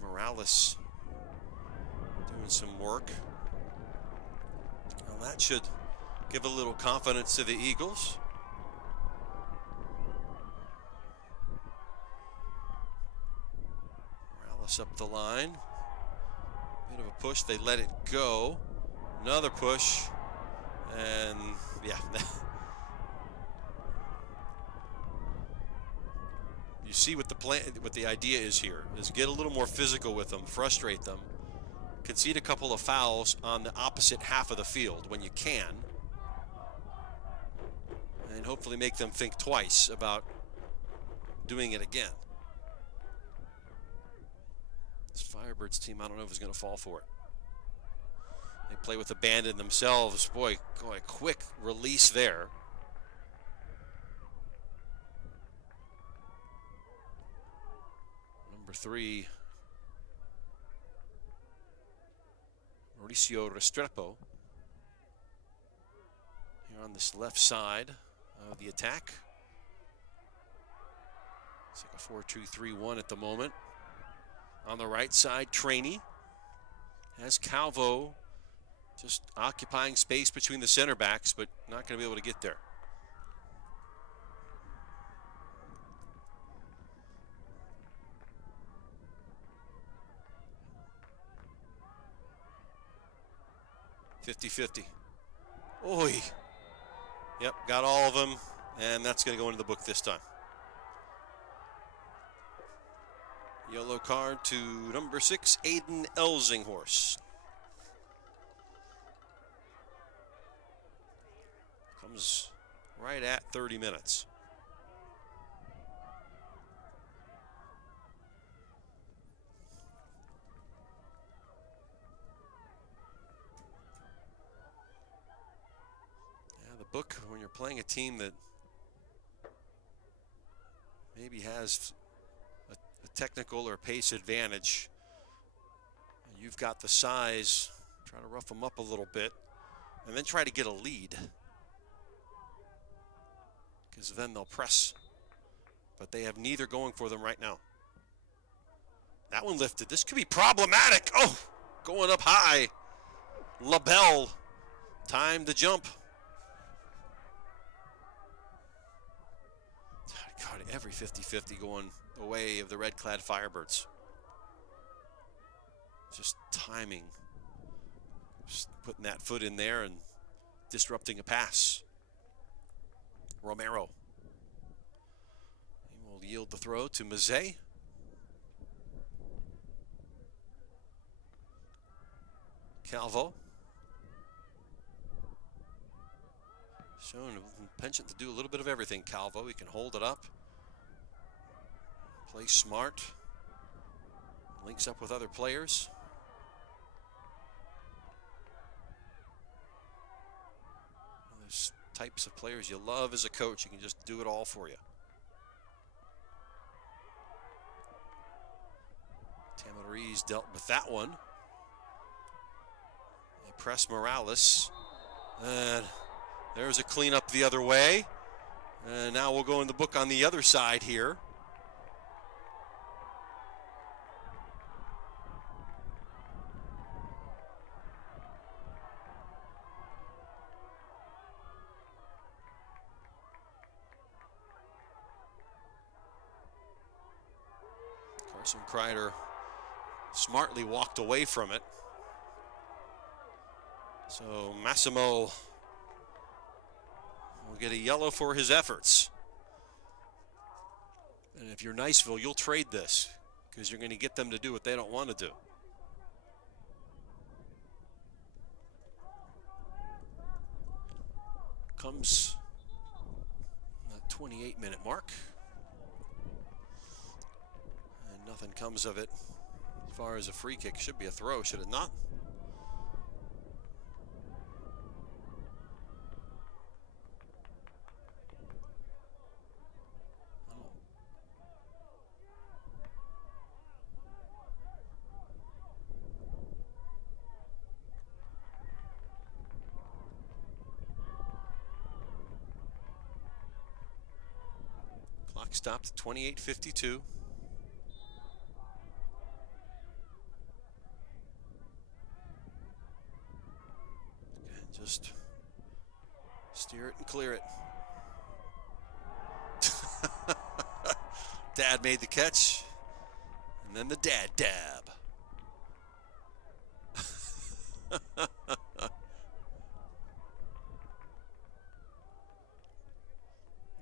Morales doing some work. Well, that should give a little confidence to the Eagles. Up the line. Bit of a push. They let it go. Another push. And yeah. You see what the plan, what the idea is here, is get a little more physical with them, frustrate them, concede a couple of fouls on the opposite half of the field when you can, and hopefully make them think twice about doing it again. This Firebirds team, I don't know if it's going to fall for it. They play with abandon themselves. Boy, a quick release there. Number 3, Mauricio Restrepo. Here on this left side of the attack. It's like a 4-2-3-1 at the moment. On the right side, Trainee has Calvo just occupying space between the center backs, but not going to be able to get there. 50-50. Oi. Yep, got all of them, and that's going to go into the book this time. Yellow card to number 6, Aiden Elsinghorst. Comes right at 30 minutes. Yeah, the book, when you're playing a team that maybe has a technical or pace advantage, and you've got the size, try to rough them up a little bit, and then try to get a lead. Because then they'll press. But they have neither going for them right now. That one lifted. This could be problematic. Oh, going up high. LaBelle. Time to jump. God, every 50-50 going the way of the red-clad Firebirds. Just timing. Just putting that foot in there and disrupting a pass. Romero. He will yield the throw to Mazet. Calvo. Showing a penchant to do a little bit of everything, Calvo. He can hold it up. Play smart. Links up with other players. There's types of players you love as a coach. You can just do it all for you. Tamarese dealt with that one. They press Morales. And there's a cleanup the other way. And now we'll go in the book on the other side here. Carson Kreider smartly walked away from it. So Massimo will get a yellow for his efforts. And if you're Niceville, you'll trade this because you're going to get them to do what they don't want to do. Comes the 28-minute mark. And nothing comes of it as far as a free kick. Should be a throw, should it not? Clock stopped at 28:52. Just steer it and clear it. Dad made the catch, and then the dad dab.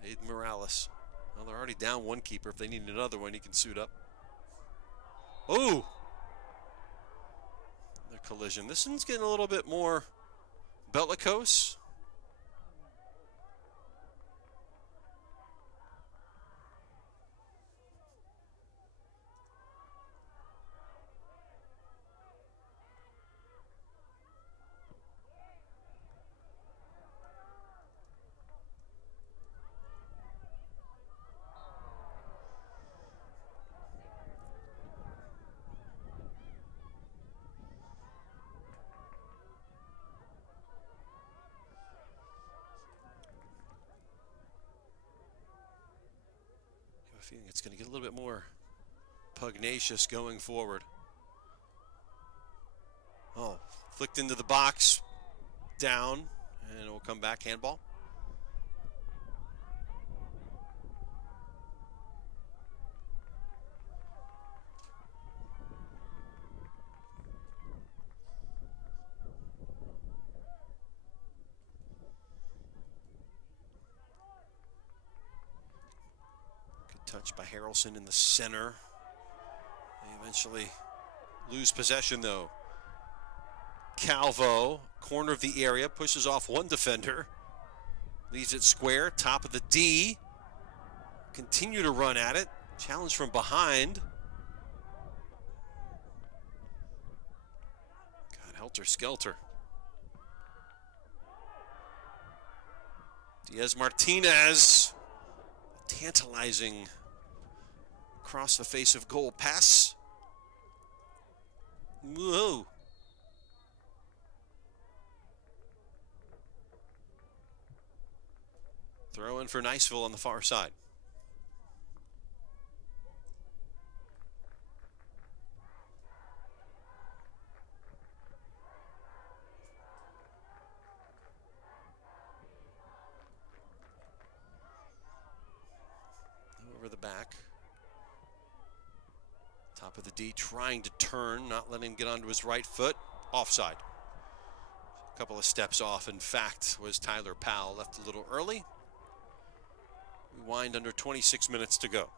Aiden Morales. Well, they're already down one keeper. If they need another one, he can suit up. Oh! The collision. This one's getting a little bit more bellicose. I think it's going to get a little bit more pugnacious going forward. Oh, flicked into the box, down, and it will come back handball. touch by Harrelson in the center. They eventually lose possession though. Calvo, corner of the area, pushes off one defender. Leaves it square, top of the D. Continue to run at it. Challenge from behind. God, helter-skelter. Diaz-Martinez. Tantalizing across the face of goal pass. Whoa. Throw in for Niceville on the far side. Over the back. Top of the D, trying to turn, not letting him get onto his right foot. Offside. A couple of steps off, in fact, was Tyler Powell. Left a little early. We wind under 26 minutes to go.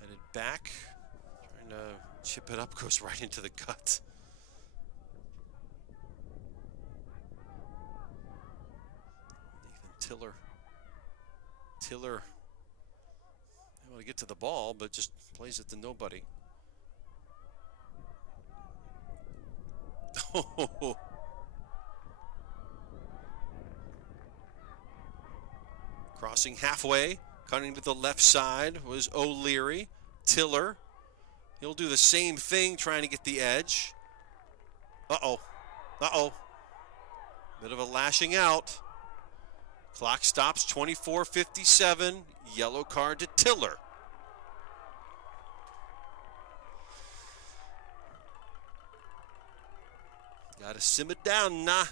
Headed back, trying to chip it up, goes right into the gut. Tiller able to get to the ball, but just plays it to nobody. Crossing halfway, cutting to the left side was O'Leary. Tiller, he'll do the same thing, trying to get the edge. Uh-oh. Bit of a lashing out. Clock stops, 24:57. Yellow card to Tiller. Gotta simmer down, nah.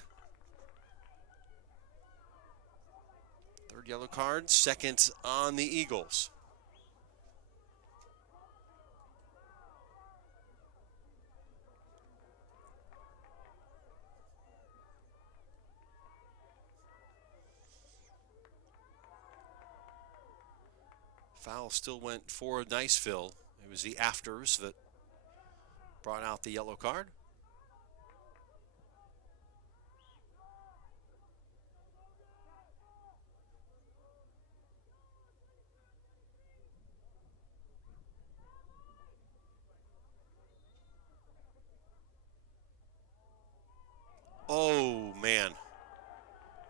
Third yellow card, second on the Eagles. Foul still went for Niceville. It was the afters that brought out the yellow card. Oh, man.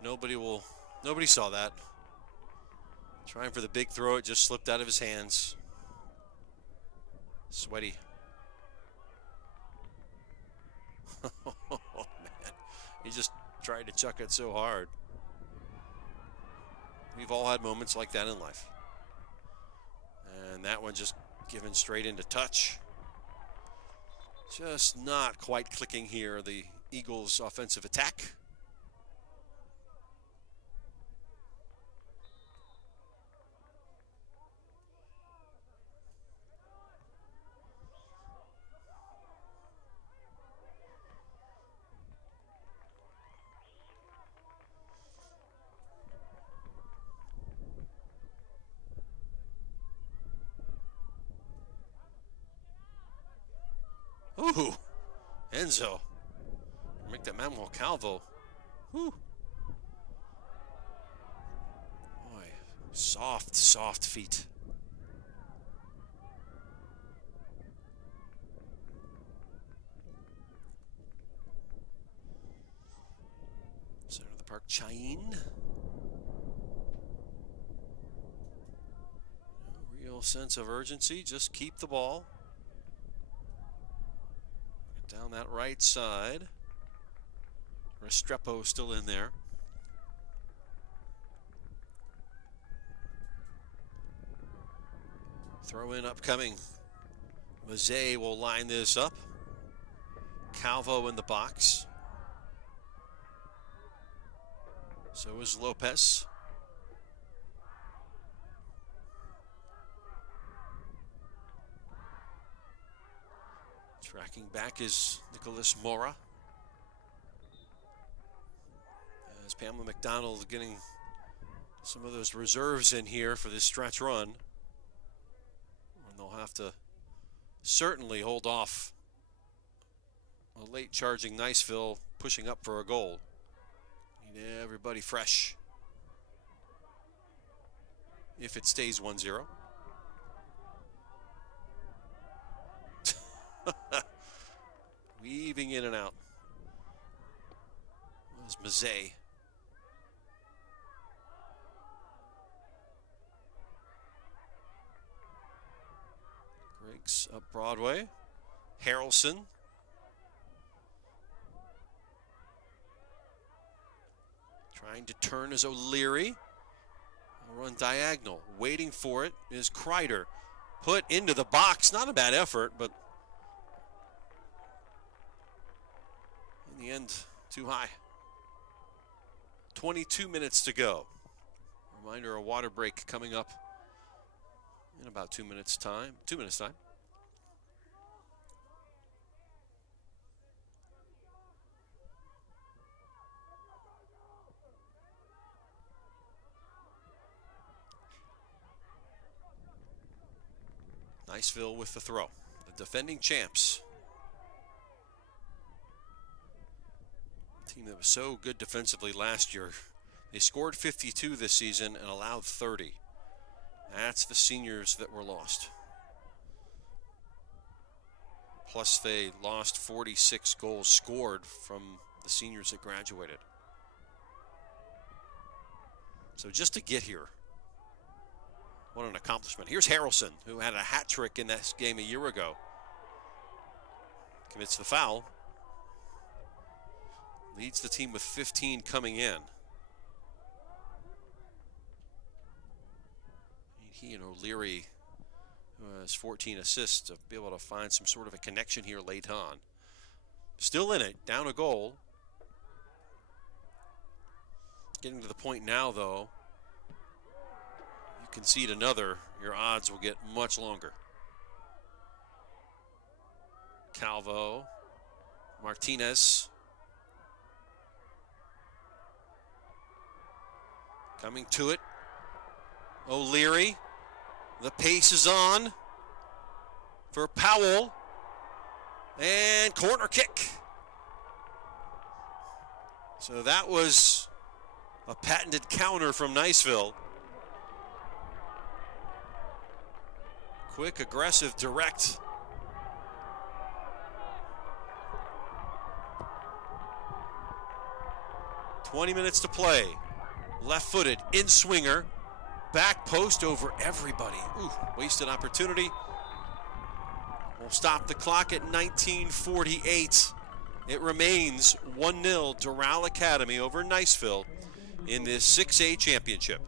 Nobody saw that. Trying for the big throw, it just slipped out of his hands. Sweaty. Oh, man. He just tried to chuck it so hard. We've all had moments like that in life. And that one just given straight into touch. Just not quite clicking here, the Eagles' offensive attack. Ooh, Enzo. Make that Manuel Calvo. Whew. Boy, soft feet. Center of the park, Chain. No real sense of urgency, just keep the ball. Down that right side. Restrepo still in there. Throw in upcoming. Mazzei will line this up. Calvo in the box. So is Lopez. Tracking back is Nicholas Mora. As Pamela McDonald getting some of those reserves in here for this stretch run. And they'll have to certainly hold off a late charging Niceville pushing up for a goal. Need everybody fresh if it stays 1-0. Weaving in and out. That was Mazet. Griggs up Broadway. Harrelson. Trying to turn is O'Leary. Run diagonal. Waiting for it is Kreider. Put into the box. Not a bad effort, but in the end, too high. 22 minutes to go. Reminder, a water break coming up in about 2 minutes time. 2 minutes time. Niceville with the throw. The defending champs. Team that was so good defensively last year. They scored 52 this season and allowed 30. That's the seniors that were lost. Plus they lost 46 goals scored from the seniors that graduated. So just to get here, what an accomplishment. Here's Harrelson, who had a hat trick in this game a year ago. Commits the foul. Leads the team with 15 coming in. He and O'Leary, who has 14 assists, to be able to find some sort of a connection here late on. Still in it, down a goal. Getting to the point now, though, you concede another, your odds will get much longer. Calvo, Martinez. Coming to it, O'Leary. The pace is on for Powell. And corner kick. So that was a patented counter from Niceville. Quick, aggressive, direct. "20 minutes to play. Left-footed, in-swinger. Back post over everybody. Ooh, wasted opportunity. We'll stop the clock at 19:48. It remains 1-0 Doral Academy over Niceville in this 6A championship.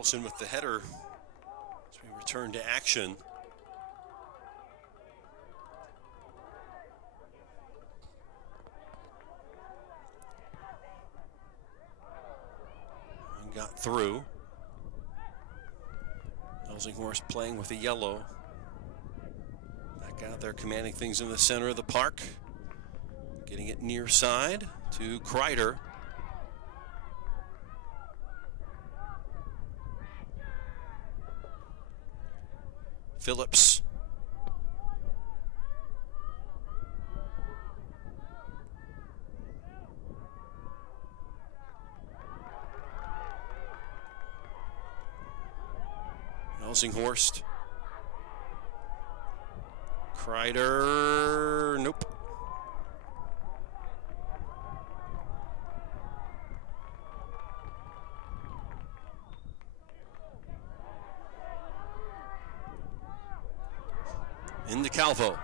Harrelson with the header as we return to action. And got through. Elsinghorst playing with a yellow. Back out there commanding things in the center of the park. Getting it near side to Kreider. Phillips. Elsinghorst. Kreider. Nope. Into Calvo.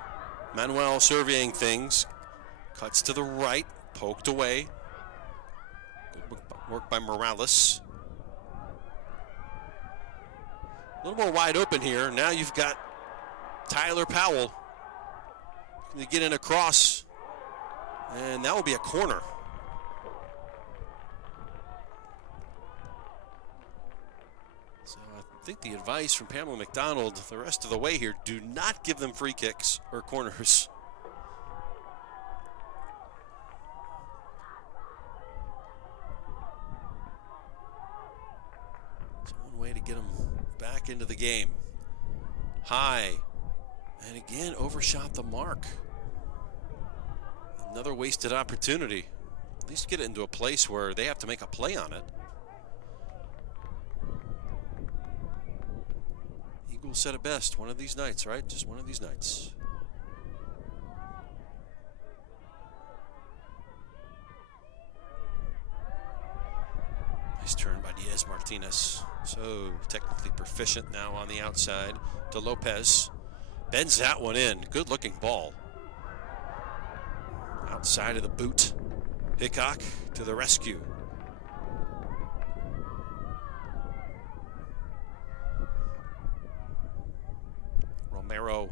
Manuel surveying things. Cuts to the right. Poked away. Good work by Morales. A little more wide open here. Now you've got Tyler Powell. They get in a cross. And that will be a corner. So I think the advice from Pamela McDonald the rest of the way here, do not give them free kicks or corners. It's one way to get them back into the game. High. And again, overshot the mark. Another wasted opportunity. At least get it into a place where they have to make a play on it. Eagles said it best, one of these nights, right? Just one of these nights. Nice turn by Diaz Martinez. So technically proficient now on the outside to Lopez. Bends that one in. Good looking ball. Outside of the boot. Hickok to the rescue. Romero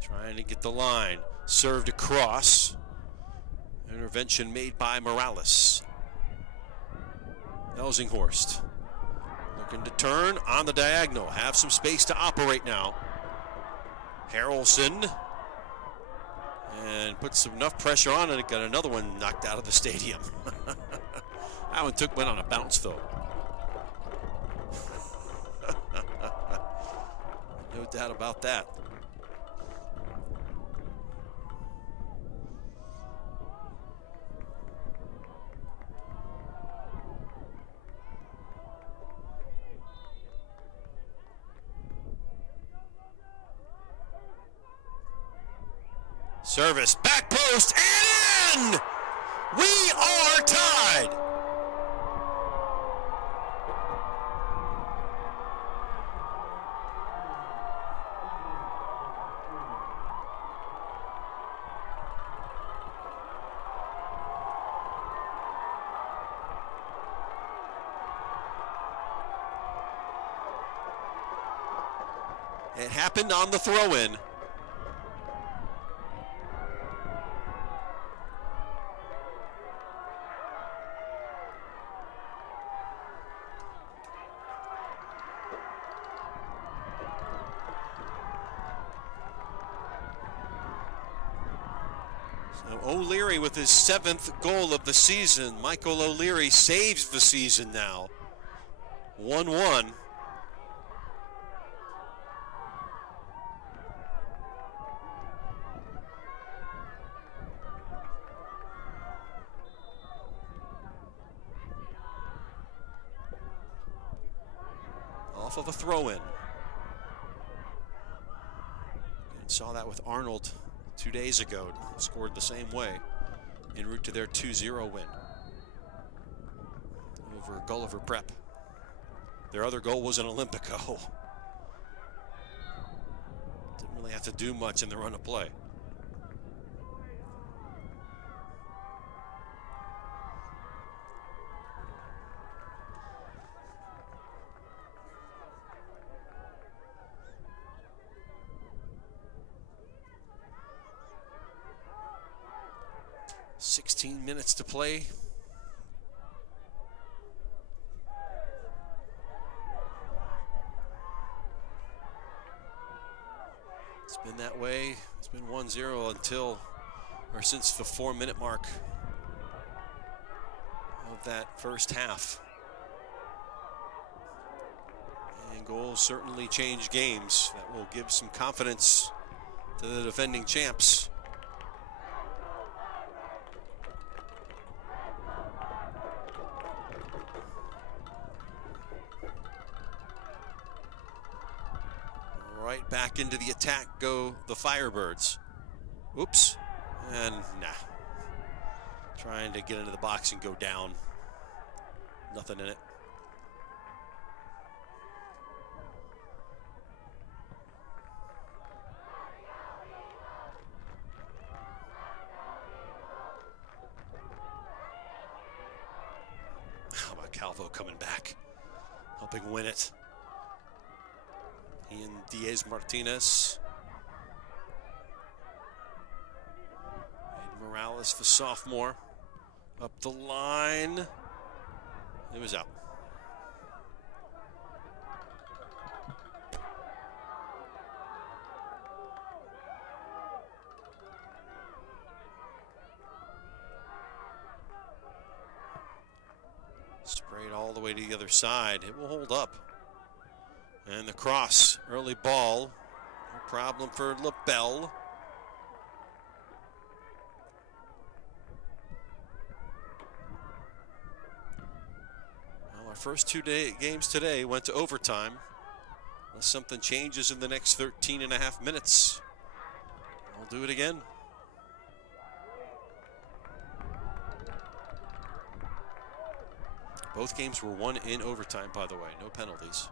trying to get the line. Served across. Intervention made by Morales. Elsinghorst looking to turn on the diagonal. Have some space to operate now. Harrelson. And puts enough pressure on it. Got another one knocked out of the stadium. That one went on a bounce though. No doubt about that. Service, back post, and in! We are tied! It happened on the throw-in. O'Leary with his 7th goal of the season. Michael O'Leary saves the season now. 1-1. Off of a throw-in. And saw that with Arnold 2 days ago. Scored the same way en route to their 2-0 win over Gulliver Prep. Their other goal was an Olympico. Didn't really have to do much in the run of play. 16 minutes to play. It's been that way. It's been 1-0 until, or since the 4-minute mark of that first half. And goals certainly change games. That will give some confidence to the defending champs. Right back into the attack go the Firebirds. Oops. And nah. Trying to get into the box and go down. Nothing in it. How about Calvo coming back, helping win it? Ian Diaz Martinez. And Morales, the sophomore, up the line. It was out. Sprayed all the way to the other side. It will hold up. And the cross, early ball, no problem for LaBelle. Well, our first two games today went to overtime. Unless something changes in the next 13 and a half minutes, we'll do it again. Both games were won in overtime, by the way, no penalties.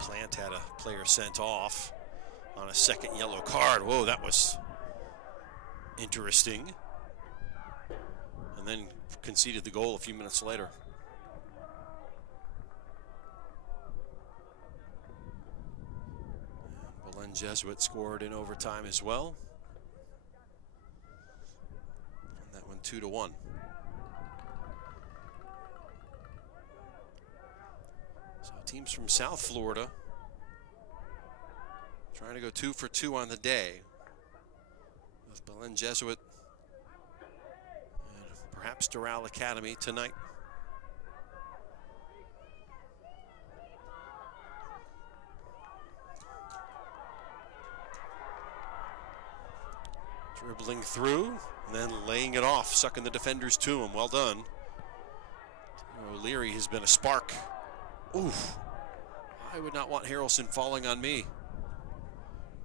Plant had a player sent off on a second yellow card. Whoa, that was interesting. And then conceded the goal a few minutes later. And Belen Jesuit scored in overtime as well. And that one 2-1. So teams from South Florida trying to go 2 for 2 on the day with Belen Jesuit and perhaps Doral Academy tonight. Dribbling through and then laying it off, sucking the defenders to him. Well done. O'Leary has been a spark. Oof. I would not want Harrelson falling on me.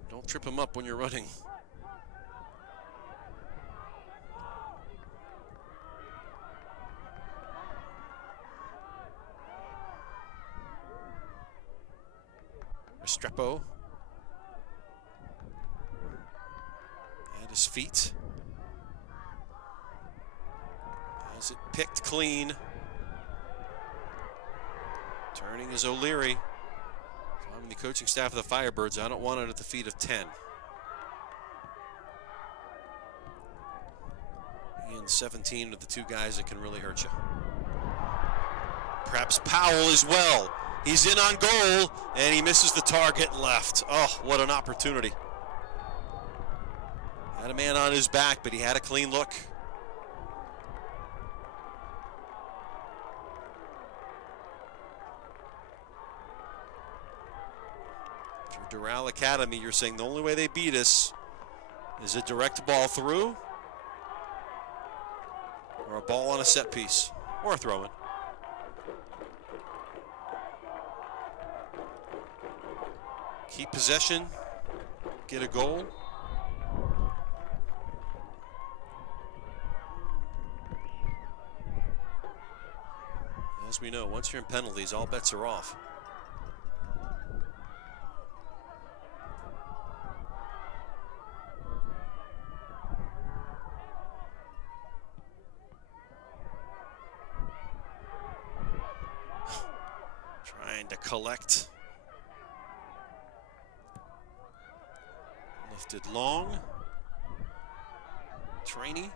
Don't trip him up when you're running. Restrepo at his feet. Has it picked clean. Turning is O'Leary. If I'm the coaching staff of the Firebirds, I don't want it at the feet of 10. And 17 are the two guys that can really hurt you. Perhaps Powell as well. He's in on goal, and he misses the target left. Oh, what an opportunity. Had a man on his back, but he had a clean look. Doral Academy, you're saying the only way they beat us is a direct ball through or a ball on a set piece or a throw-in. Keep possession, get a goal. As we know, once you're in penalties, all bets are off. Trying to collect. Lifted long. Trainee.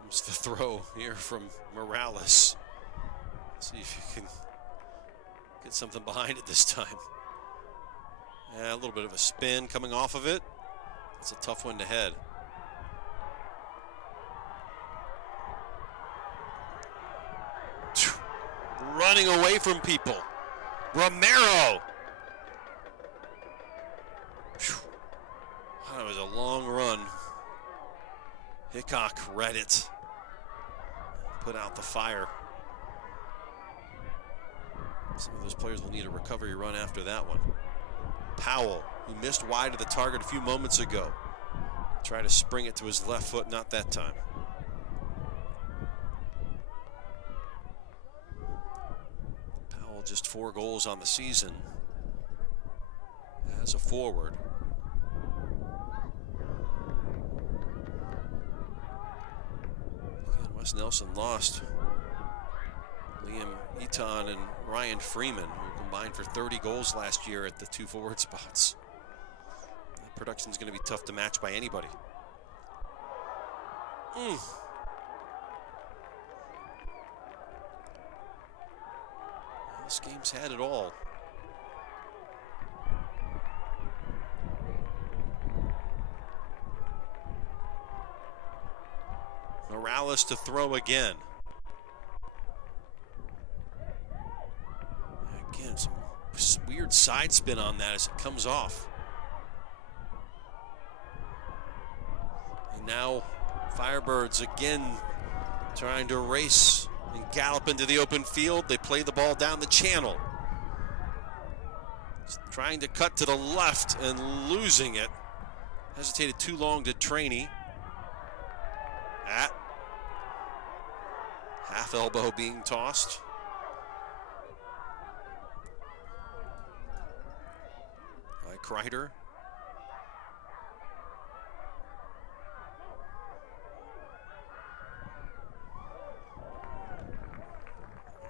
Comes the throw here from Morales. See if you can get something behind it this time. Yeah, a little bit of a spin coming off of it. It's a tough one to head. Running away from people. Romero. That was a long run. Hickok read it. Put out the fire. Some of those players will need a recovery run after that one. Powell, who missed wide of the target a few moments ago. Tried to spring it to his left foot, not that time. Powell just 4 goals on the season as a forward. Again, Wes Nelson lost Liam Eaton and Ryan Freeman, who combined for 30 goals last year at the 2 forward spots. That production is going to be tough to match by anybody. This game's had it all. Morales to throw again. Again, some weird side spin on that as it comes off. And now Firebirds again trying to race and gallop into the open field. They play the ball down the channel. Trying to cut to the left and losing it. Hesitated too long to Trainee. At half elbow being tossed. By Kreider.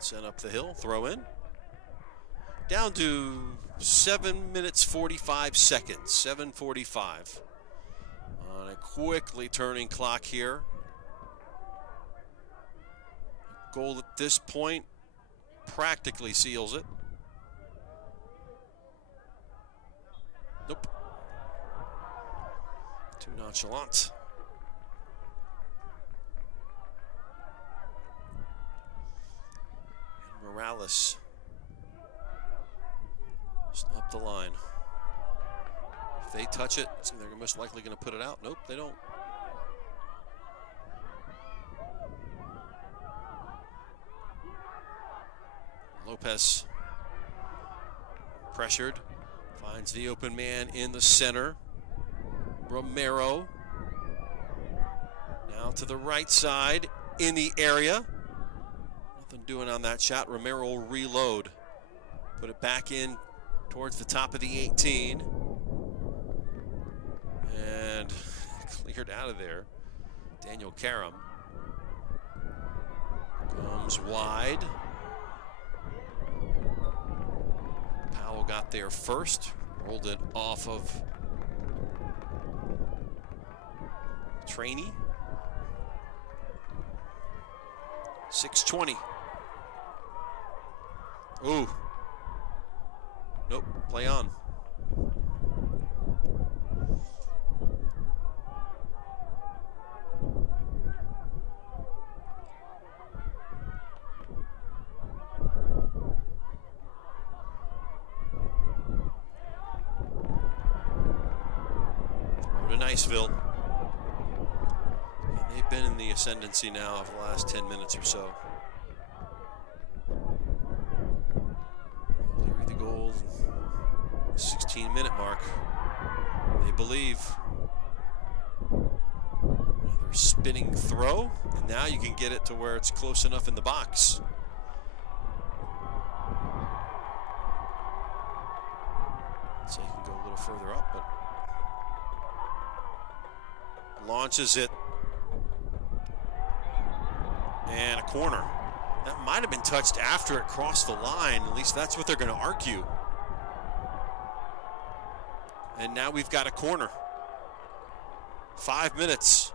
Sent up the hill, throw in. Down to 7 minutes 45 seconds, 7:45. On a quickly turning clock here. Goal at this point practically seals it. Nope. Too nonchalant. And Morales just up the line. If they touch it, they're most likely going to put it out. Nope, they don't. Lopez pressured, finds the open man in the center. Romero now to the right side in the area. Nothing doing on that shot. Romero will reload, put it back in towards the top of the 18 and cleared out of there. Daniel Karam comes wide. Powell got there first, rolled it off of Trainee. 6:20. Ooh. Nope, play on. Throw to Niceville. And they've been in the ascendancy now for the last 10 minutes or so. Leary the goal, 16-minute mark. They believe. Another spinning throw, and now you can get it to where it's close enough in the box. launches it. And a corner. That might have been touched after it crossed the line. At least that's what they're going to argue. And now we've got a corner. 5 minutes.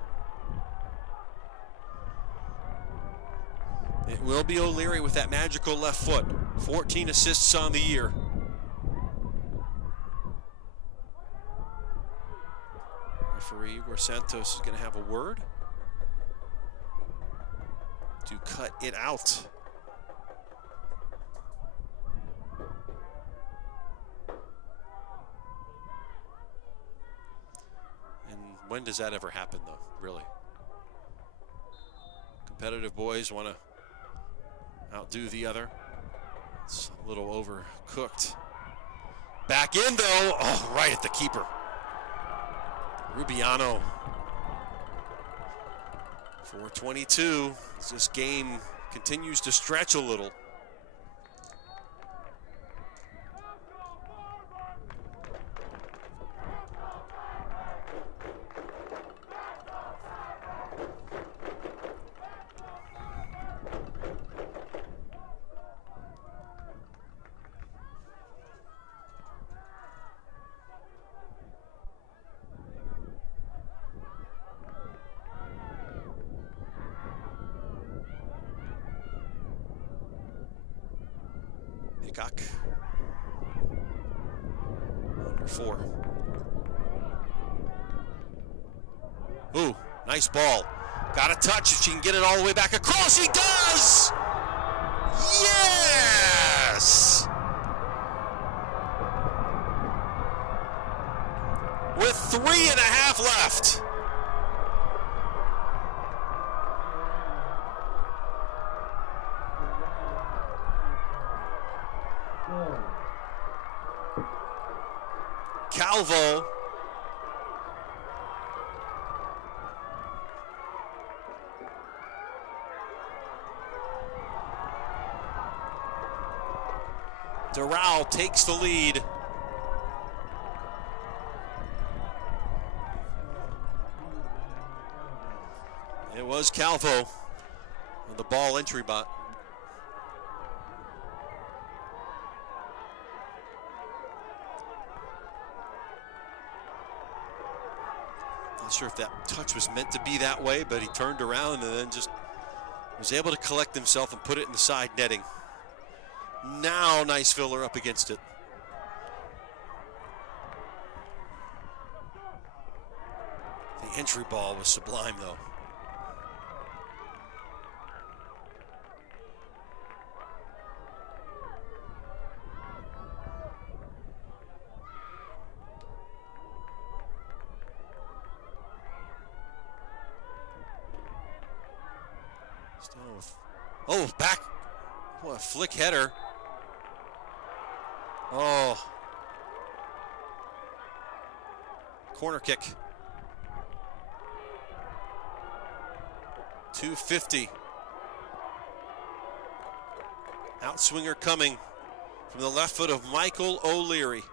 It will be O'Leary with that magical left foot. 14 assists on the year. Referee Igor Santos is going to have a word to cut it out. And when does that ever happen, though, really? Competitive boys want to outdo the other. It's a little overcooked. Back in, though. Oh, right at the keeper. Rubiano. 4:22 as this game continues to stretch a little. Hickok. Under 4. Ooh, nice ball. Got a touch if she can get it all the way back across. She does! Yes! With 3.5 left. Calvo. Doral takes the lead. It was Calvo on the ball entry bot. Not sure if that touch was meant to be that way, but he turned around and then just was able to collect himself and put it in the side netting. Now Niceville are up against it. The entry ball was sublime, though. Oh, back. What a flick header. Oh. Corner kick. 250. Outswinger coming from the left foot of Michael O'Leary.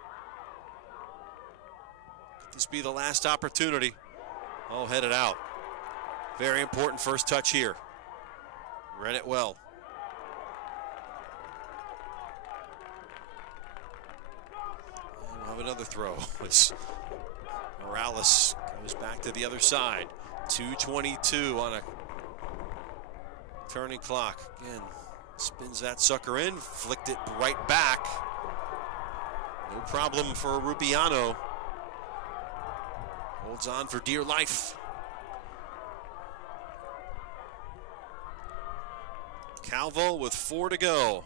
Could this be the last opportunity? Oh, headed out. Very important first touch here. Read it well. And we'll have another throw as Morales goes back to the other side. 2:22 on a turning clock. Again, spins that sucker in, flicked it right back. No problem for Rubiano. Holds on for dear life. Calvo with 4 to go.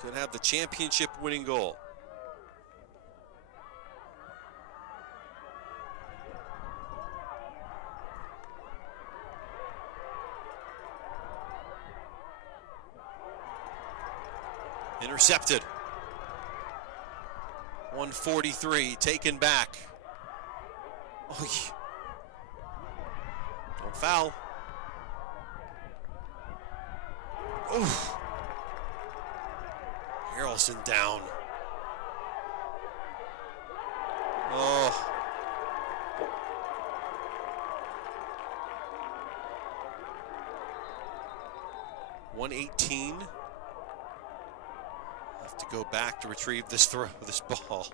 Could have the championship winning goal. Intercepted. 143 taken back. Oh, yeah. Don't foul. Oof. Harrelson down. Oh. 118. Have to go back to retrieve this ball.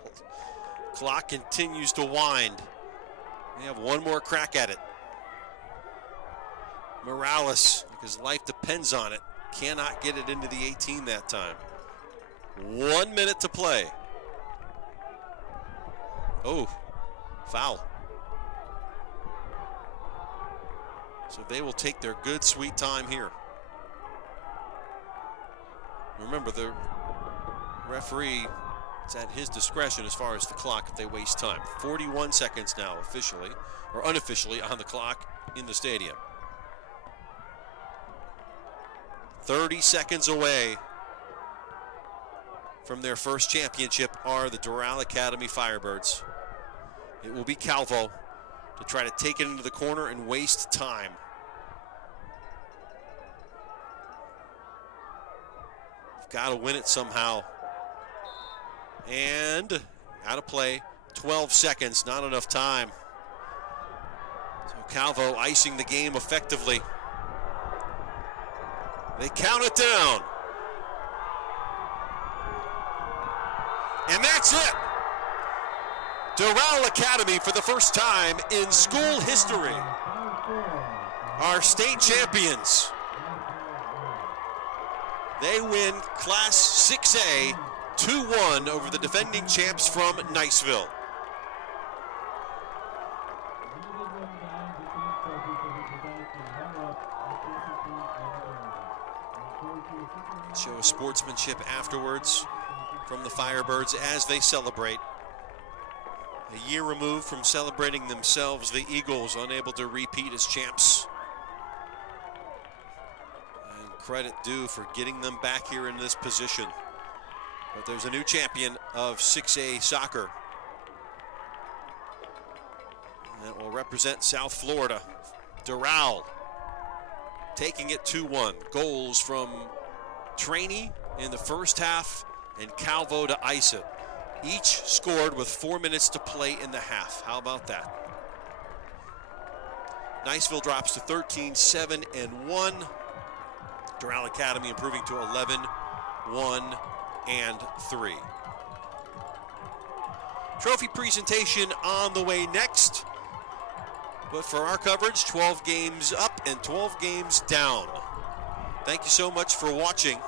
Clock continues to wind. They have one more crack at it. Morales, because life depends on it, cannot get it into the 18 that time. 1 minute to play. Oh, foul. So they will take their good, sweet time here. Remember, the referee, it's at his discretion as far as the clock if they waste time. 41 seconds now officially, or unofficially, on the clock in the stadium. 30 seconds away from their first championship are the Doral Academy Firebirds. It will be Calvo to try to take it into the corner and waste time. You've got to win it somehow. And out of play, 12 seconds, not enough time. So Calvo icing the game effectively. They count it down. And that's it. Doral Academy, for the first time in school history, are state champions. They win Class 6A 2-1 over the defending champs from Niceville. Show sportsmanship afterwards from the Firebirds as they celebrate. A year removed from celebrating themselves, the Eagles unable to repeat as champs. And credit due for getting them back here in this position. But there's a new champion of 6A soccer. And that will represent South Florida. Doral taking it 2-1. Goals from Trainee in the first half and Calvo to ice it. Each scored with 4 minutes to play in the half. How about that? Niceville drops to 13-7-1. Doral Academy improving to 11-1-3. Trophy presentation on the way next. But for our coverage, 12 games up and 12 games down. Thank you so much for watching.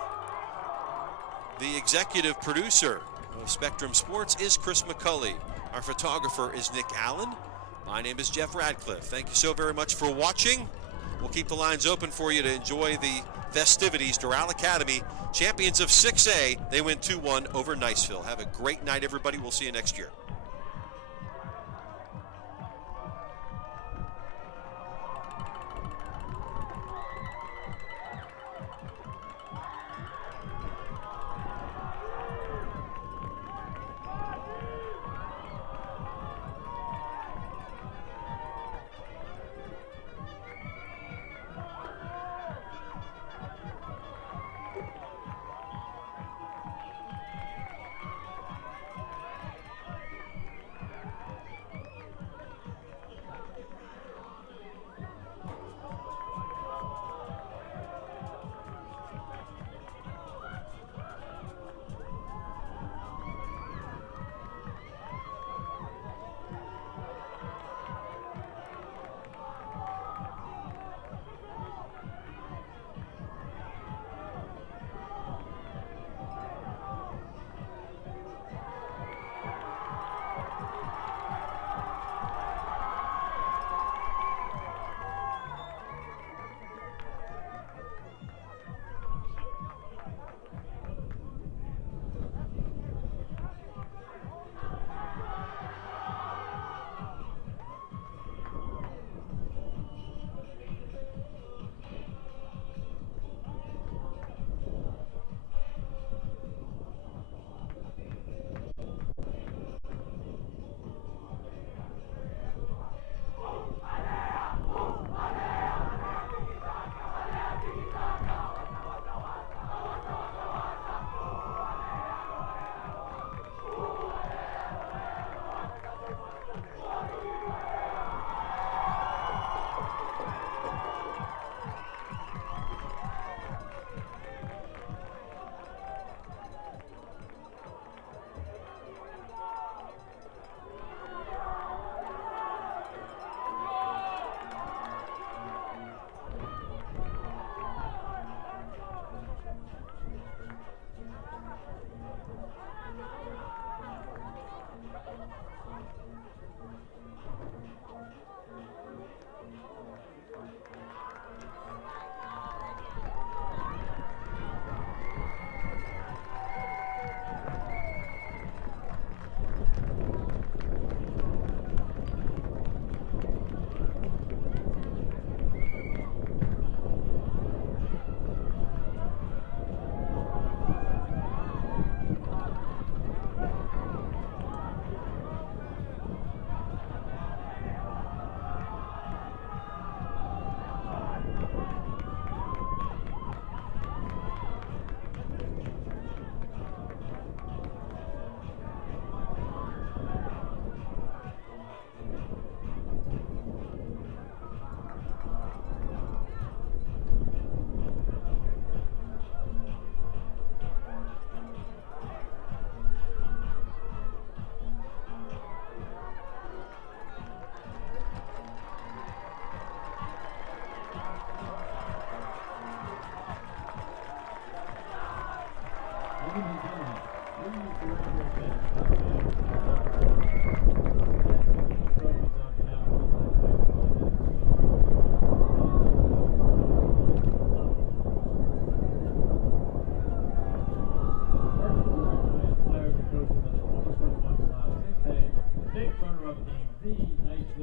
The executive producer of Spectrum Sports is Chris McCulley. Our photographer is Nick Allen. My name is Jeff Radcliffe. Thank you so very much for watching. We'll keep the lines open for you to enjoy the festivities. Doral Academy, champions of 6A. They win 2-1 over Niceville. Have a great night, everybody. We'll see you next year.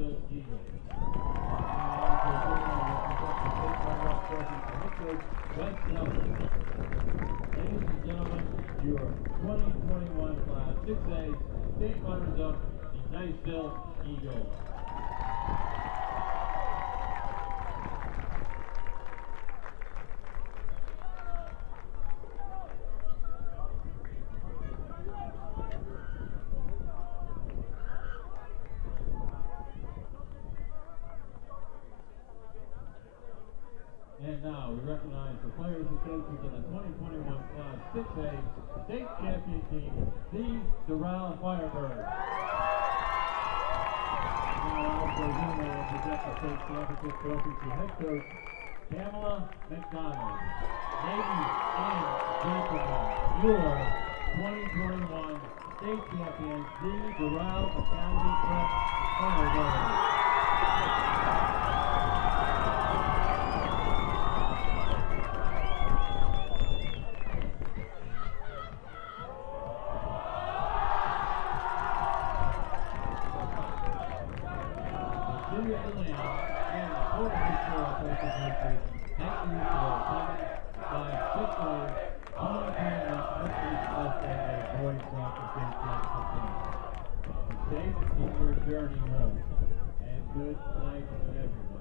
Niceville Eagles. Ladies and gentlemen, your 2021 Class 6A state runners-up, the Niceville Eagles. And now we recognize the players and coaches of the 2021 Class 6A State Champion Team, the Doral Firebirds. Now also here will present the state championship trophy to head coach Pamela McDonald. Ladies and gentlemen, your 2021 state champions, the Doral Academy Prep Firebirds. City of the Land and the Port of Niceville Association, thank you for attending Class 6A 2021 SHSAA Boys Soccer State Championship Team. Be safe in your journey home, and good night, everyone.